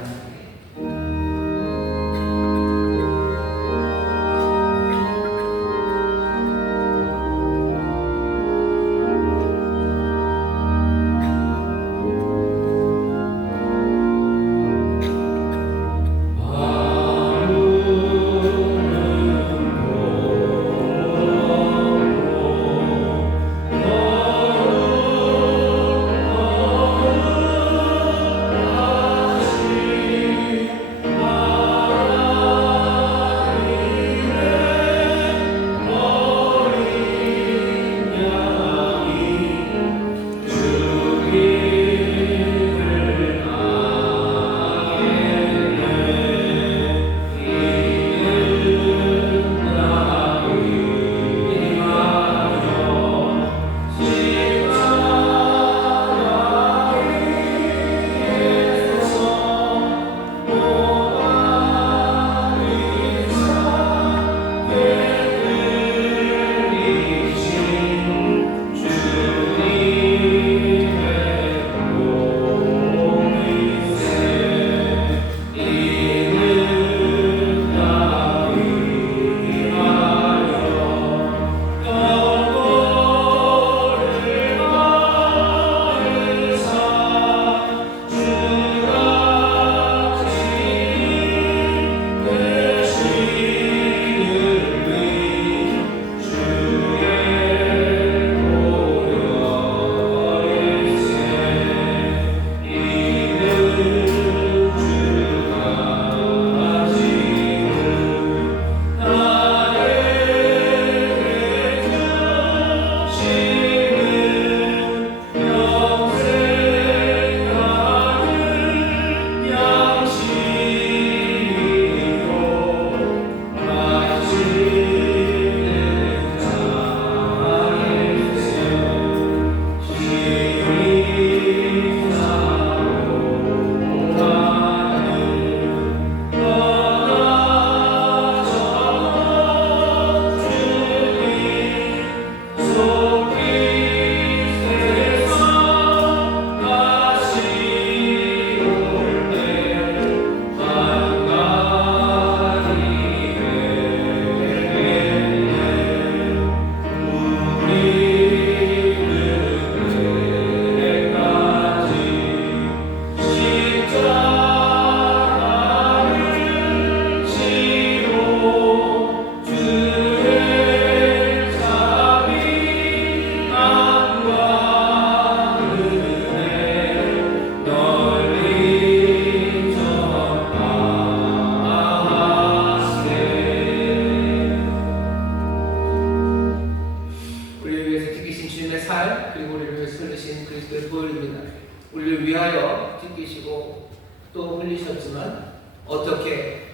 지키시고 또 흘리셨지만 어떻게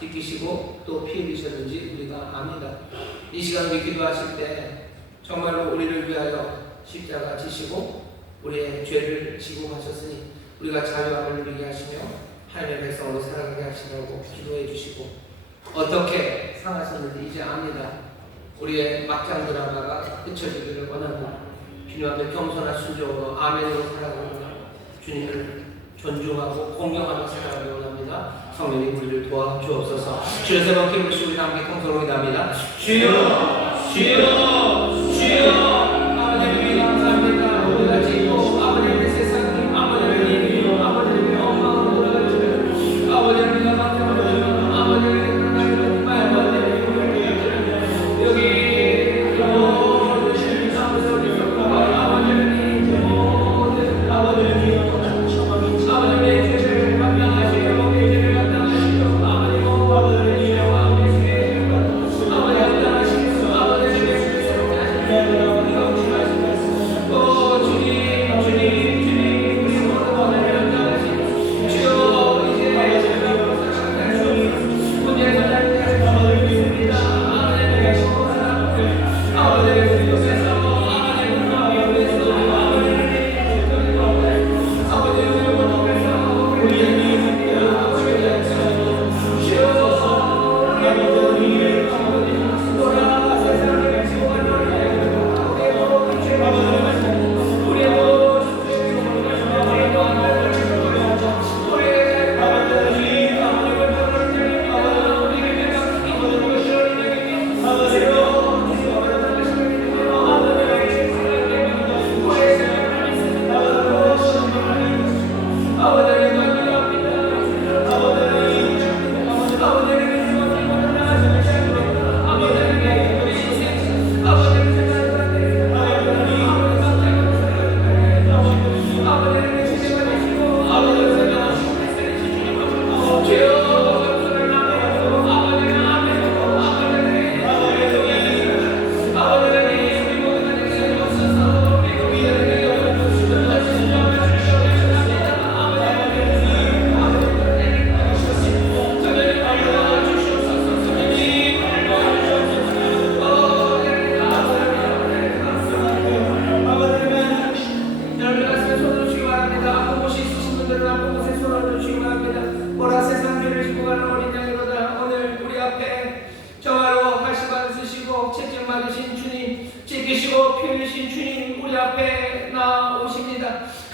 지키시고 또 피 흘리셨는지 우리가 압니다. 이 시간 우리 기도하실 때 정말로 우리를 위하여 십자가 지시고 우리의 죄를 지고 가셨으니 우리가 자유함을 누리게 하시며 하나님의 백성으로 살아가게 하시라고 기도해 주시고 어떻게 상하셨는지 이제 압니다. 우리의 막장 드라마가 그쳐지기를 원하고 주님 앞에 겸손한 순종으로 아멘으로 살아가고 주님을 존중하고 공경하며 살아가기 원합니다. 성령님 우리를 도와주옵소서. 주여 세 번 기울이시고 우리 함께 통성으로 기도합니다. 주여 주여 주여 아버지 감사합니다. 우리가 지고 아버지의 세상 아버지의 아버지의 엄마로 돌아가시는 아버지의 우리가 맡겨놓은 아버지의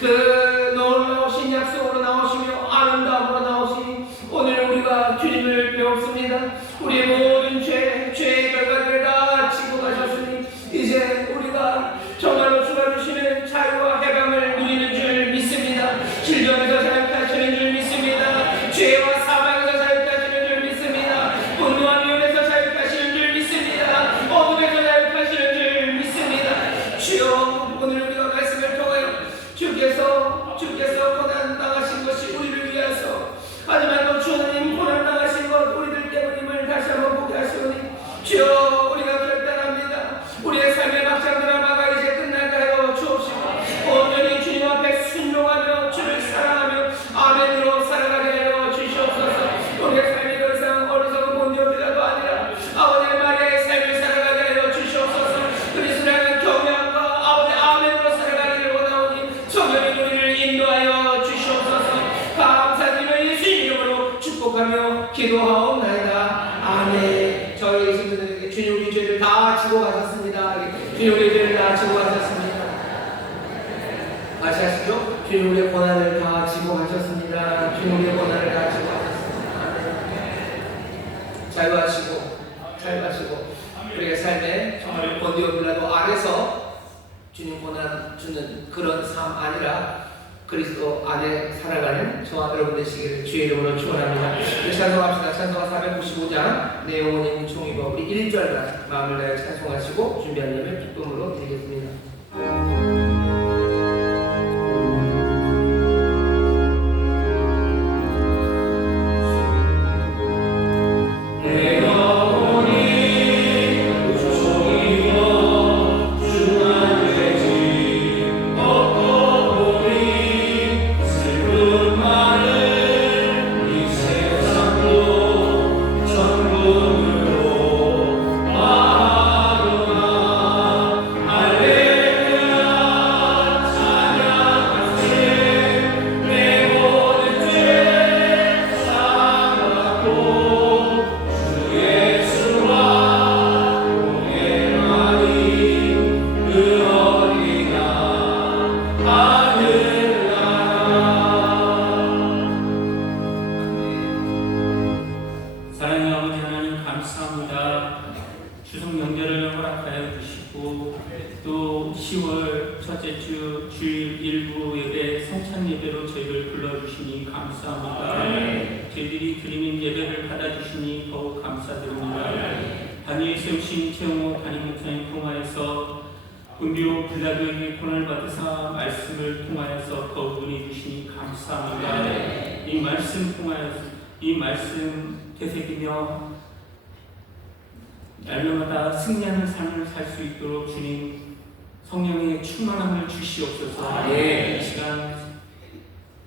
그 놀라우신 약속으로 나오시며 아름다움으로 나오시니 오늘 우리가 주님을 배웠습니다. 우리의 모든 죄의 결과를 다 지고 가셨으니 이제 우리가 정말로 주가 주시는 자유와 해방을 누리는 줄 믿습니다. 질병에서 자유하시는 줄 믿습니다. 죄와 사망에서 자유하시는 줄 믿습니다. 분노와 미움에서 자유하시는 줄 믿습니다. 어둠에서 자유하시는 줄 믿습니다. 주여, 오늘 우리가 말씀을 통하여 주께서 고난 당하신 것이 우리를 위하여, 하지만 또 주님 고난 당하신 것 우리들 때문임을 다시 한번 보게 하시오니 주여, 우리가 결단합니다. 우리의 삶의 막장 드라마가 이제 끝나게 하여 주옵시고 온전히 주님 앞에 순종하며 주를 사랑하며 아멘으로 살아가게 하여 주시옵소서. 우리의 삶이 더 이상 어리석은 본디오비라도 아니라 아버지의 말에 삶을 살아가게 하여 주시옵소서. 그리스도를 향한 경외함과 아버지의 아멘으로 살아가기를 원하오니 성령이 우리를 인도하여 주시옵소서. 감사드리며 예수님 이름으로 축복하며 기도하옵나이다. 아멘. 저희 계신 분들에게 주님 우리 죄를 다 지고 가셨습니다. 주님 우리 죄를 다 지고 가셨습니다. 다시 하시죠. 주님 우리의 고난을 다 지고 가셨습니다. 주님 우리의 고난을 다 지고 가셨습니다. 자유하시고 우리의 삶에 정말 본디오빌라도 아래서 주님 고난 주는 그런 삶 아니라 그리스도 안에 살아가는 저와 여러분 되시기를 주의 이름으로 축원합니다. 찬송합시다. 찬송가 495장 내용은 총이고 우리 1절만 마음을 다해 찬송하시고 준비한 예배 기쁨으로 드리겠습니다. My 주시고 또 10월 첫째 주 주일 일부 예배 성찬 예배로 저희를 불러주시니 감사합니다. 저희들이 드리는 예배를 받아주시니 더욱 감사드립니다. 단위에 세우신 최영호 담임 목사님 통하여서 본디오 빌라도에게 고난을 받으사 말씀을 통하여서 더욱 은혜 주시니 감사합니다. 이 말씀 통하여서 이 말씀 되새기며 날마다 승리하는 삶을 살 수 있도록 주님 성령의 충만함을 주시옵소서. 이 시간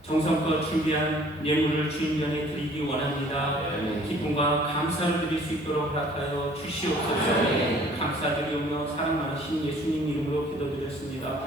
정성껏 준비한 예물을 주님 전에 드리기 원합니다. 기쁨과 감사를 드릴 수 있도록 허락하여 주시옵소서. 감사드리오며 사랑 많으신 예수님 이름으로 기도드렸습니다.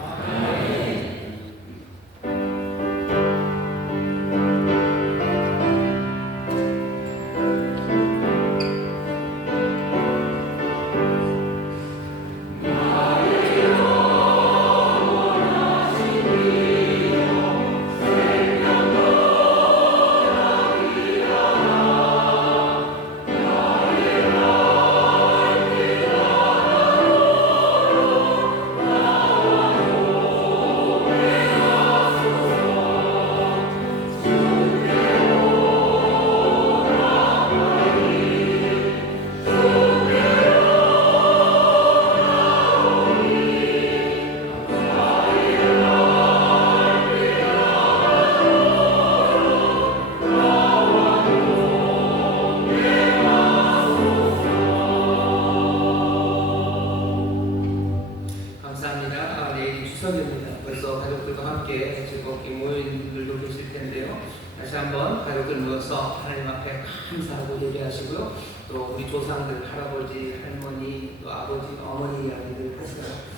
추석입니다. 벌써 가족들과 함께 즐겁게 모인 분들도 계실 텐데요. 다시 한번 가족들 모여서 하나님 앞에 감사하고 예배하시고요. 또 우리 조상들, 할아버지, 할머니, 또 아버지, 어머니 이야기들 하시고요.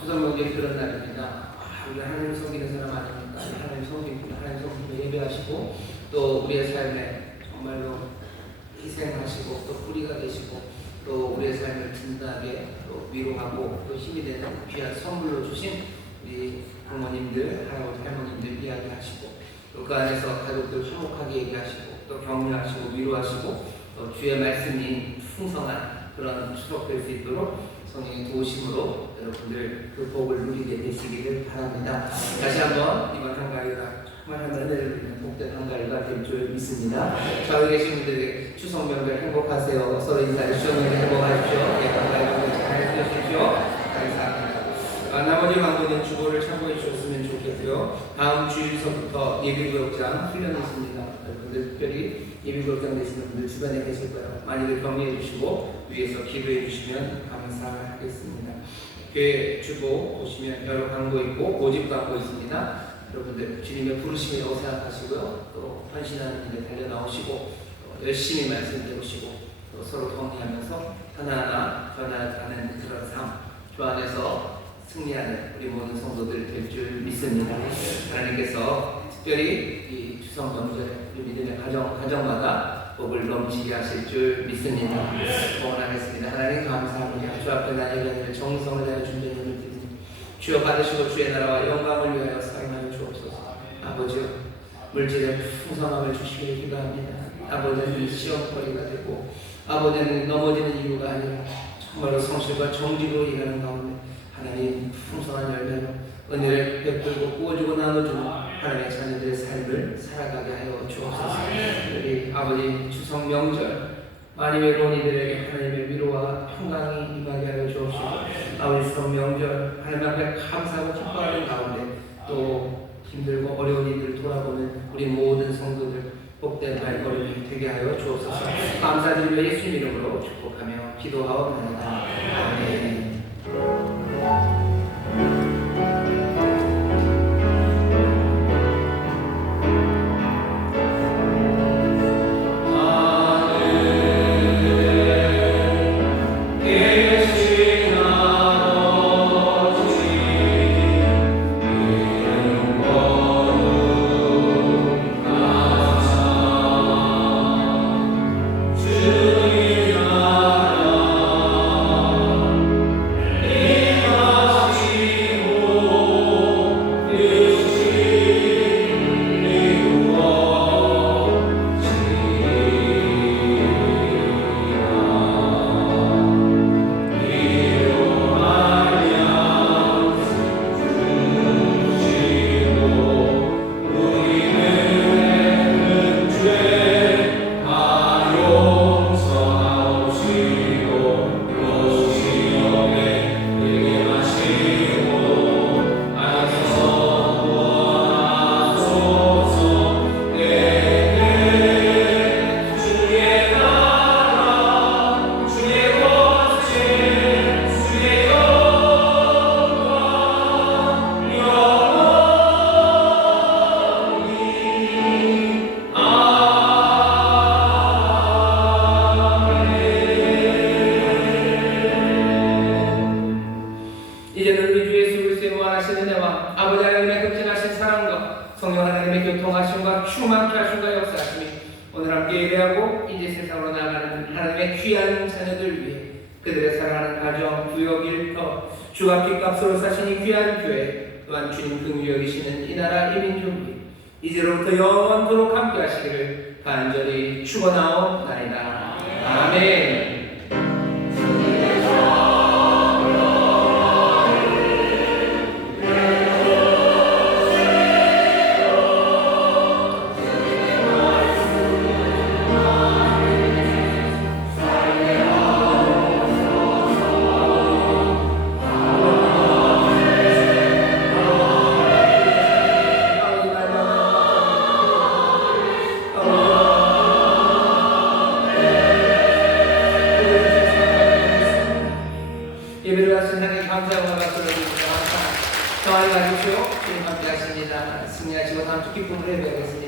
추석 명절이 그런 날입니다. 우리 하나님 섬기는 사람 아닙니까? 하나님 섬기고 하나님 섬기며 예배하시고 또 우리의 삶에 정말로 희생하시고 또 뿌리가 되시고 또 우리의 삶을 든든하게 또 위로하고 또 힘이 되는 귀한 선물로 주신 우리 부모님들, 할아버지, 할머님들 이야기하시고 또 그 안에서 가족들 화목하게 얘기하시고 또 격려하시고 위로하시고 또 주의 말씀이 풍성한 그런 추석 될 수 있도록 성령의 도우심으로 여러분들 그 복을 누리게 되시기를 바랍니다. 다시 한번 이번 한가위가 정말 한 은혜를 누리는 복된 한가위가 될 줄 믿습니다. 좌우에 계신 분들에게 추석 명절 행복하세요. 서로 인사해 주셔서 행복하십시오. 한가위 명절 잘 되십시오. 감사합니다. 나머지 광고는 주보를 참고해 주셨으면 좋겠고요. 다음 주일서부터 예비구역장 훈련이 있습니다. 여러분들 특별히 예비구역장 되시는 분들 주변에 계실 거예요. 많이들 격려해 주시고 위에서 기도해 주시면 감사하겠습니다. 교회 주보 보시면 여러 광고 있고 모집 광고 있습니다. 여러분들 주님의 부르심이라고 생각하시고요. 또 헌신하는 일에 달려 나오시고 열심히 말씀 배우시고 또 서로 격려하면서 하나하나 변화하는 그런 삶, 주 안에서 승리하는 우리 모든 성도들 될 줄 믿습니다. 하나님께서 특별히 이 추석 명절에 우리 믿음의 가정마다 복을 넘치게 하실 줄 믿습니다. 응원하겠습니다. 하나님 감사합니다. 주 앞에 나의 견인을 정성을 다해 준비하는 힘을 드리니 주여 받으시고 주의 나라와 영광을 위하여 사용하여 주옵소서. 아버지여 물질의 풍성함을 주시기를 기도합니다. 아버지는 시험거리가 되고 아버지는 넘어지는 이유가 아니라 정말로 성실과 정직으로 일하는 가운데 하나님 풍성한 열매로 은혜를 베풀고 구워주고 나눠주고 하나님의 자녀들의 삶을 살아가게 하여 주옵소서. 우리 아버지 추석 명절 많이 외로운 이들에게 하나님의 위로와 평강이 임하게 하여 주옵시고 아버지 추석 명절 하나님 앞에 감사하고 기뻐하는 가운데 또 힘들고 어려운 이들을 돌아보는 우리 모든 성도들 복된 발걸음이 되게 하여 주옵소서. 감사드리며 예수님 이름으로 축복하며 기도하옵나이다. 아멘. 주님 나라 오늘 함께 예배하고 이제 세상으로 나가는 하나님의 귀한 자녀들 위해 그들의 사랑하는 가정, 구역, 일터, 주가 핏값으로 사신 이 귀한 교회, 또한 주님 긍휼히 여기시는 이 나라 이 민족 위해 이제로부터 영원토록 함께 하시기를 간절히 축원하옵나이다. 아멘. 예배를 하신 하나님 감사하고 박수를 드립니다. 평안히 가십시오. 주님 함께 하십니다. 승리하시고 다음 주 기쁨으로 예배하겠습니다.